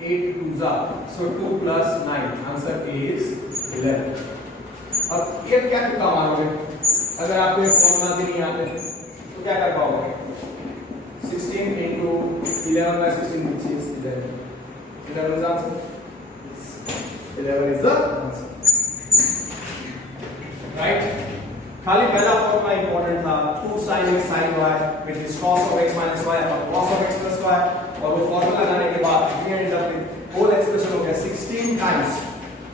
8 2s are so 2 plus 9 answer is 11। अब ये क्या काम मानोगे, अगर आपको ये formula भी नहीं आते तो क्या कर पाओगे, 16 into 11 by 16 which is 11, 11 is answer, 11 is the answer, right? खाली पहला फॉर्मूला इंपॉर्टेंट था 2 sin x sin y which is cos of x minus y और cos of x plus y, और वो फॉर्मूला लगाने के बाद we end up with whole expression हो गया 16 times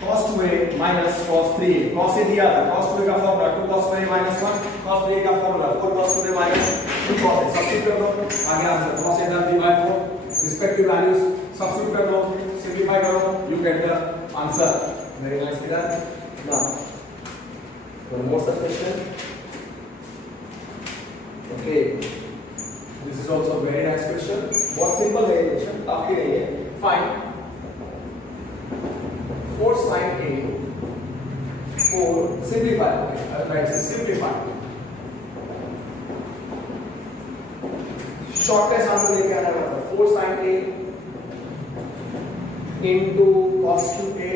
cos 2a minus cos 3a, cos a दिया था cos 2a का formula 2 cos 2a minus 1 cos 3a का formula 4 cos 2a minus 2 cos a, substitute कर दो आगे answer cos a plus b by 4 respective values substitute कर दो, simplify करो, you get the answer। very nice किधर now one more question, okay this is also a very nice question, बहुत simple है ये क्वेश्चन, काफी नहीं है। Find 4 sin a 4 simplify, right से सिंपलीफाई शॉर्टेस्ट आंसर लेके आना है 4 sin a into cos 2a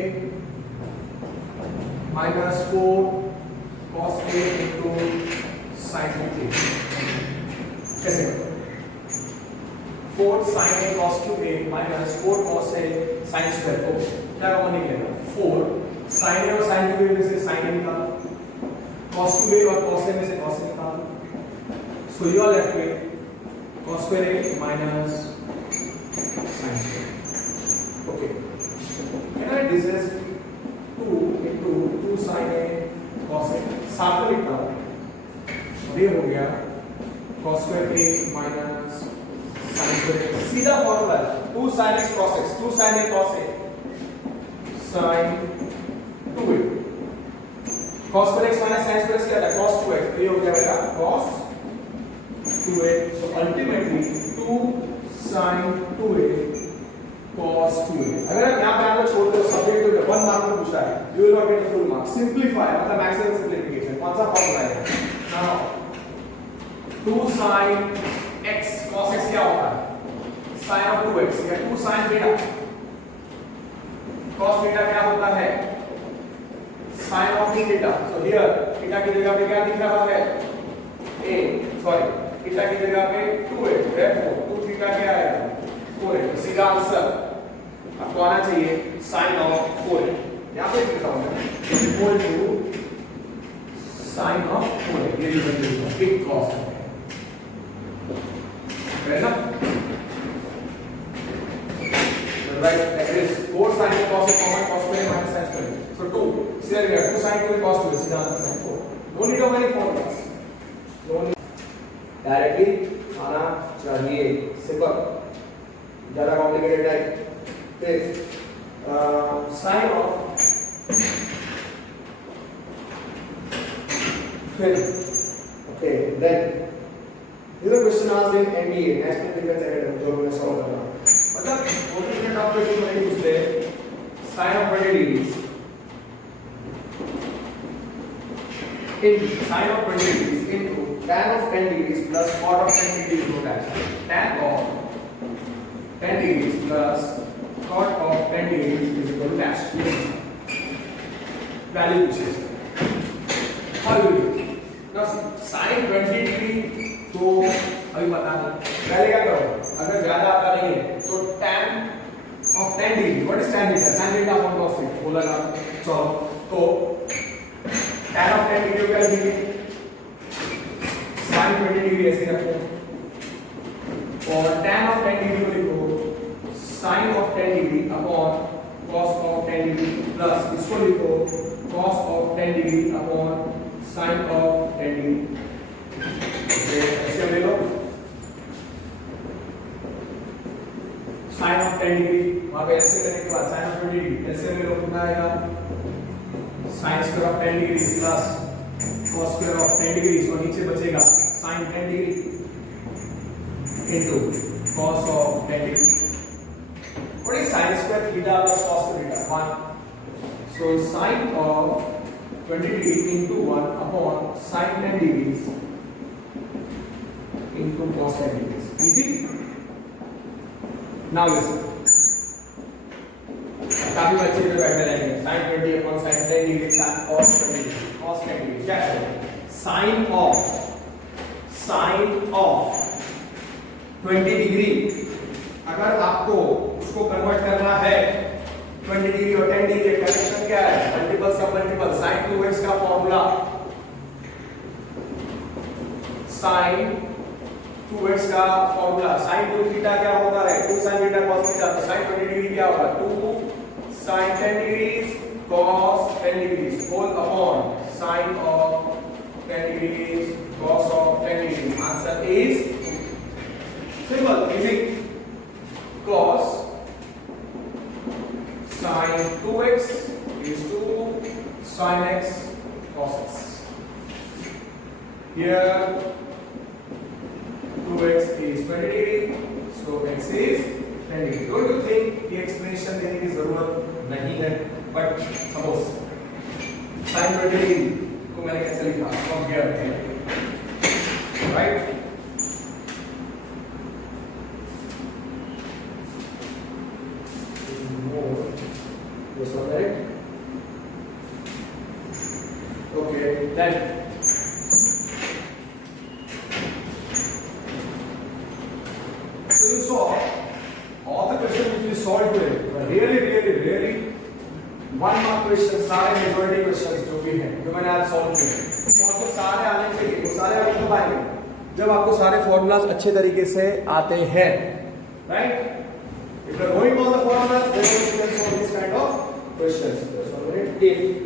minus 4 cos a into sin 2a, कैसे 4 sin a cos 2a minus 4 cos a sin square को क्या कॉमन निकलेगा, 4 sin a और sin 2a में से sin a निकालो, cos 2a और cos a में से cos a निकालो, so you are left with cos square a minus sin square। okay, can I this is 2 into 2 sin a cos a, साथ में लिखता हूँ, ये हो गया cos square a minus sin square a, सीधा formula 2 sin x cos x, 2 sin a cos a sin 2a, cos square x minus sin square x क्या था, cos 2x, ये हो गया बेटा cos 2a, so ultimately 2 sin 2a cos 2a। अगर आप यहाँ पे आगे छोड़ दो सब्जेक्टिव 1 मार्क में पूछा है, you will not get a full mark, simplify मतलब maximum simplification, कौन सा फॉर्मूला है, now 2 sin x cos x क्या होता है sin of 2x या 2 sin थीटा cos थीटा क्या होता है sin of theta. So here theta की जगह पे क्या दिख रहा है a सॉरी थीटा की जगह पे 2a therefore 2 थीटा क्या आएगा 4a। तो सीधा आंसर आपको आना चाहिए sin of 4a। यहां पे लिखा हुआ है equal to sin of 4a। ये रिजल्ट बिग कॉस है ना right like this 4 sin of cos a common cos square minus sin square so 2 here we have 2 sin 2 cos 2 is the answer sin 4 no need of any formulas no need directly आना चाहिए simple ज्यादा complicated है फिर sin of फिर okay then this is a question asked in NDA National Defense Academy जो मैंने solve करना मतलब कोई ऑफ क्वेश्चन नहीं पूछते sin of 20 degrees in sin of 20 degrees into tan of 10 degrees plus cot of 10 degrees no dash tan of 10 degrees plus cot of 10 degrees is equal to dash value पूछे how you do now sin 20 degree तो अभी बता दो पहले क्या करो अगर ज्यादा आता नहीं है तो tan of 10 degree what is tan theta sin theta upon cos theta बोला ना चलो तो tan of 10 degree क्या लिखेंगे sin 20 degree ऐसे रखो और tan of 10 degree को लिखो sin of 10 degree upon cos of 10 degree plus इसको लिखो cos of 10 degree upon sin of 10 degree ऐसे ले लो sin of 10 degree वहां पे ऐसे करने के बाद sin of 20 degree ऐसे ले लो कितना आएगा sin square of 10 degree plus cos square of 10 degree और नीचे बचेगा sin 10 degree into cos of 10 degree what is sin square theta plus cos square theta 1 so sin of 20 degree into 1 upon sin 10 degrees into cos 10 degrees. Easy? Now listen. काफी बच्चे जो बैठे रहेंगे sin 20 upon sin 10 degree sin cos 20 degree cos 10 degree क्या है sin of 20 degree अगर आपको उसको कन्वर्ट करना है 20 डिग्री और 10 डिग्री कनेक्शन क्या है मल्टीपल सब मल्टीपल sin 2x का फॉर्मूला sin 2x का फॉर्मूला sin 2 थीटा क्या होता है 2 sin थीटा cos थीटा तो sin 20 डिग्री क्या होगा 2 sin 10 degrees cos 10 degrees whole upon sin of 10 degrees cos of 10 degrees answer is simple easy cos sin 2x is 2 sin x cos x. Here 2x is 20 degree, so x is 10 degree. Don't you think ये explanation देने की जरूरत नहीं है? But suppose sin 20 degree को मैंने कैसे लिखा? From here, right? This one, right? Okay, then so you saw all the questions which we solved today were really one mark questions सारे majority questions जो भी हैं जो मैंने आज solve किए तो आपको सारे आने चाहिए वो सारे आप कब आएंगे जब आपको सारे formulas अच्छे तरीके से आते हैं right if you are knowing all the formulas then you can solve this kind of questions. So if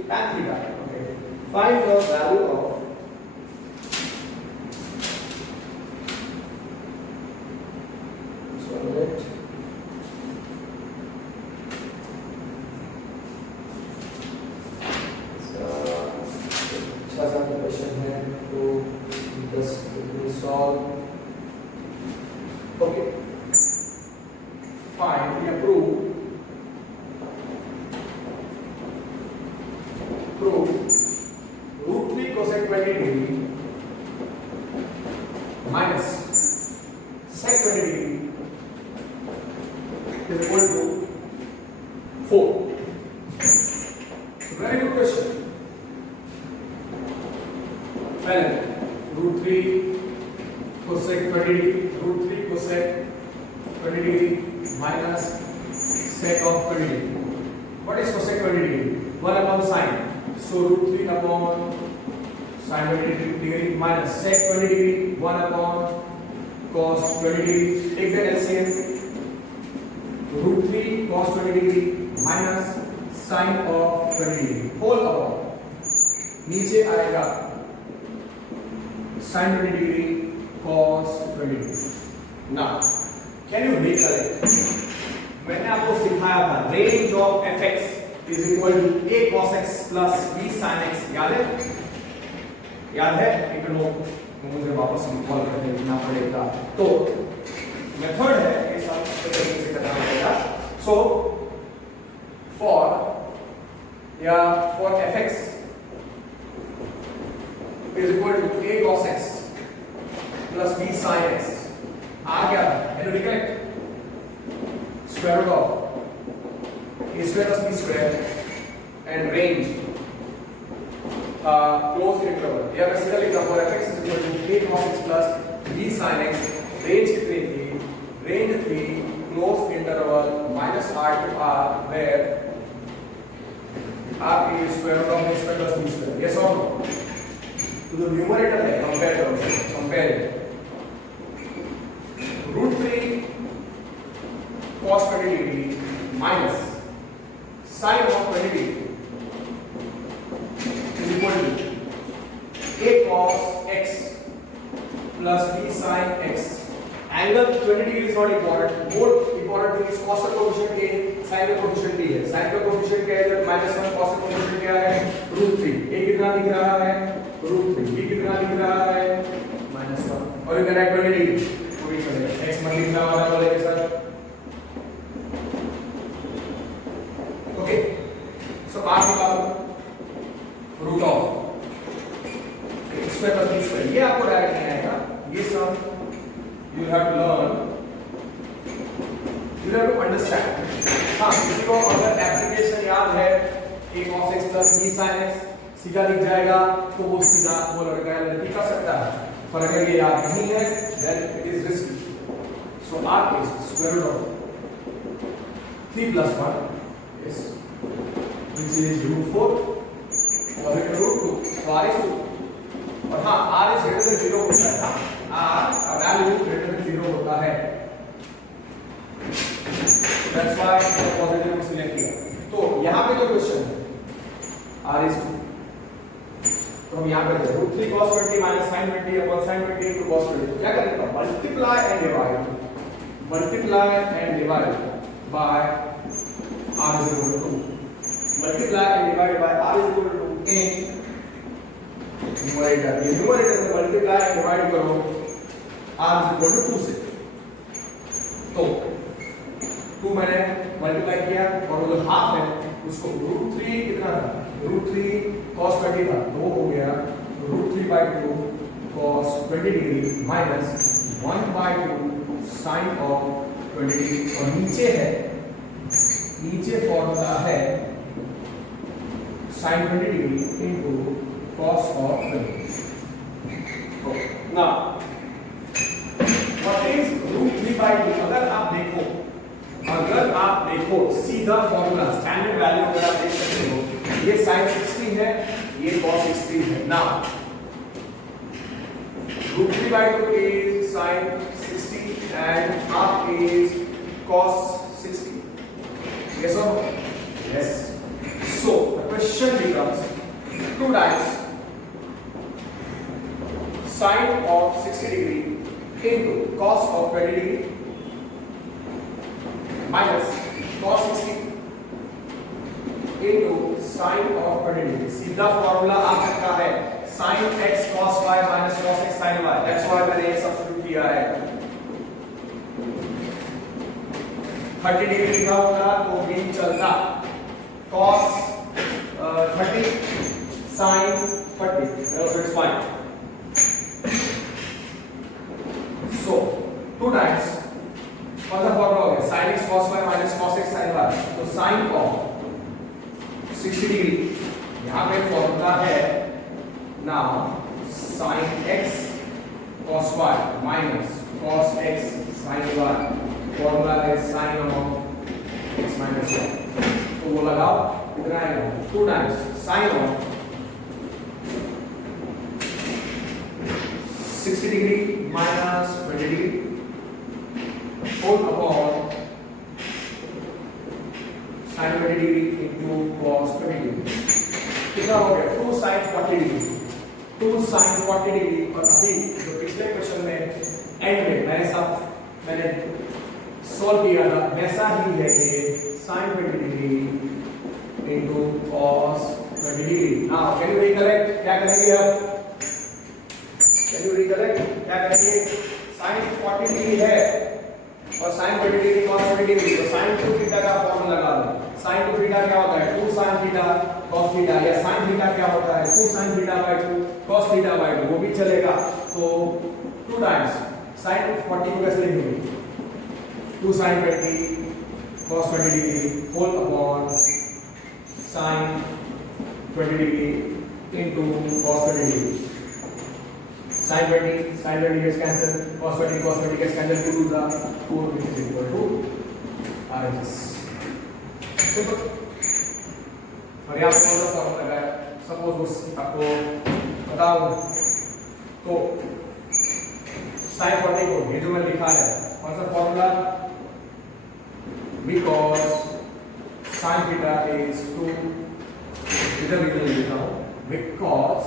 tan theta, okay, find the value of so let अच्छा सा क्वेश्चन है तो just solve. Okay, fine. We approve. Prove root 3 cosec 20 degree very good question. पहले √3 cosec 20 degree, √3 cosec 20 degree minus sec of 20 degree. What is cosec 20 degree? 1 upon sin. So √3 upon sin 20 degree minus sec 20 degree 1 upon cos 20 degree. Take the LCM. √3 cos 20 degree minus sin of 20 degree whole upon नीचे आएगा sin 20 degree cos 20 degree. Now can you recollect? मैंने आपको सिखाया था range of fx is equal to a cos x plus b sin x. याद है? याद है? एक नोट मुझे वापस रिकॉल करने देना पड़ेगा। तो मेथड है ये सब तरीके से करना पड़ेगा। So for fx is equal to a cos x plus b sin x. आ गया है ना? recollect? Square root of a square plus b square and range closed interval. या मैं सीधा लिखता हूँ fx is equal to a cos x plus b sin x. Range कितनी थी? Range थी closed interval minus r to r where r is square root of a square plus b square. Yes or no? तो जो numerator है compare करो, compare √3 cos 20 degree minus sin of 20 degree is equal to a cos x plus b sin x. Angle 20 degree is not important. More important thing is cos का coefficient a, sin का coefficient b है. sin का coefficient क्या है? -1 cos का coefficient क्या है? √3. a कितना दिख रहा है? √3. b कितना दिख रहा है? -1. और इधर 20 डिग्री पूरी चलेगा. x मत लिखना वाला वाले के साथ. ओके. सो आप निकालो root of x square plus b square. ये आपको डायरेक्ट नहीं आएगा. ये सब you have to learn, you have to understand. हाँ, किसी को अगर एप्लीकेशन याद है a cos x plus b sin x सीधा लिख जाएगा तो वो सीधा वो लड़का या लड़की कर सकता है. पर अगर ये याद नहीं है then it is risky. So r is square root of 3 plus 1 is which is √4 और it is √2. So r is 2. और हाँ r is greater than 0 होता है. r का वैल्यू greater than 0 होता है. That's why मैंने पॉजिटिव को सिलेक्ट किया. तो यहाँ पे जो क्वेश्चन है r is 2. तो हम यहाँ पे √3 cos 20 minus sin 20 upon sin 20 into cos 20. क्या करेंगे? Multiply and divide. Multiply and divide by r is equal to 2. Multiply and divide by r is equal to in numerator. ये numerator में multiply and divide करो r is equal to 2 से. तो 2 मैंने multiply किया और वो जो half है उसको √3 कितना था? √3 cos 20 था. तो हो गया √3 by 2 cos 20 degree minus 1 by 2 sin of 20 degree. और नीचे फॉर्मूला है sin 20 degree into cos of 20. Now what is √3 by 2? अगर आप देखो सीधा फॉर्मूला स्टैंडर्ड वैल्यू अगर आप देख सकते हो, ये sin 60 है, ये cos 60 है. Now √3 by 2 is sin 60 and half is cos 60. Yes or no? Yes. So the question becomes 2 times sin of 60 degree into cos of 20 degree minus cos 60 into sin of 20 degree. सीधा formula आ सकता है sin x cos y minus cos x sin y. That's why मैंने ये substitute किया है. 30 degree लिखा होगा तो भी चलता. cos 30 sin 30. So it's fine. So 2 times कौन सा फॉर्मूला हो गया? sin x cos y minus cos x sin y. तो sin of 60 डिग्री यहाँ पे फॉर्मूला है now sin x cos y minus cos x sin y, formula है sin of x minus y, तो वो लगाओ, कितना आएगा 2 times sin of 60 degree minus 20 degree whole upon sin 20 degree into cos 20 degree, कितना हो गया 2 sin 40 degree, 2 sin 40 degree। और अभी जो पिछले क्वेश्चन में एंड में मैंने सॉल्व किया था वैसा ही है ये sin 20 degree into cos 20 degree। Now can you recollect, क्या करेंगे अब, कैन यू रिकलेक्ट, क्या करेंगे, sin 40 डिग्री है और sin 20 डिग्री cos 20 डिग्री, तो sin 2 थीटा का फॉर्मूला लगा दो। sin 2 थीटा क्या होता है 2 sin थीटा cos थीटा, या sin थीटा क्या होता है 2 sin theta by 2 cos theta by 2, वो भी चलेगा। तो 2 टाइम्स sin 40 को कैसे लिखेंगे 2 sin 20 cos 20 degree whole upon sin 20 degree into cos 20 degree, sin 20 gets cancelled, cos 20 gets cancelled, to do the 4 which is equal to RHS। Simple. और यहाँ पे कौन सा फॉर्मूला लगाया, सपोज आपको बताऊं तो sin 40 को ये जो मैं लिखा है कौन सा formula, because sin theta is 2, इधर भी लिखा हूं, because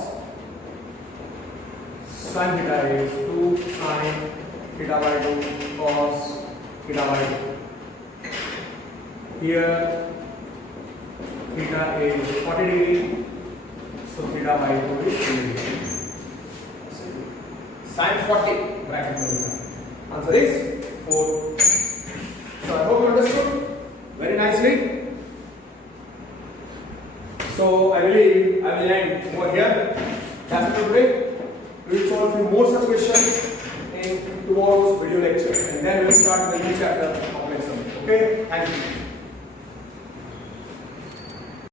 sin theta is 2 sin theta by 2 cos theta by 2. Here theta is 40 degree, so theta by 2 is 2 degree. Sin 40 bracket में लिखा। Answer is 4. So I hope you understood very nicely. So I believe I will end over here. That's it for today. We will solve a few more such questions in tomorrow's video lecture, and then we will start the new chapter of complex sum. Okay, thank you.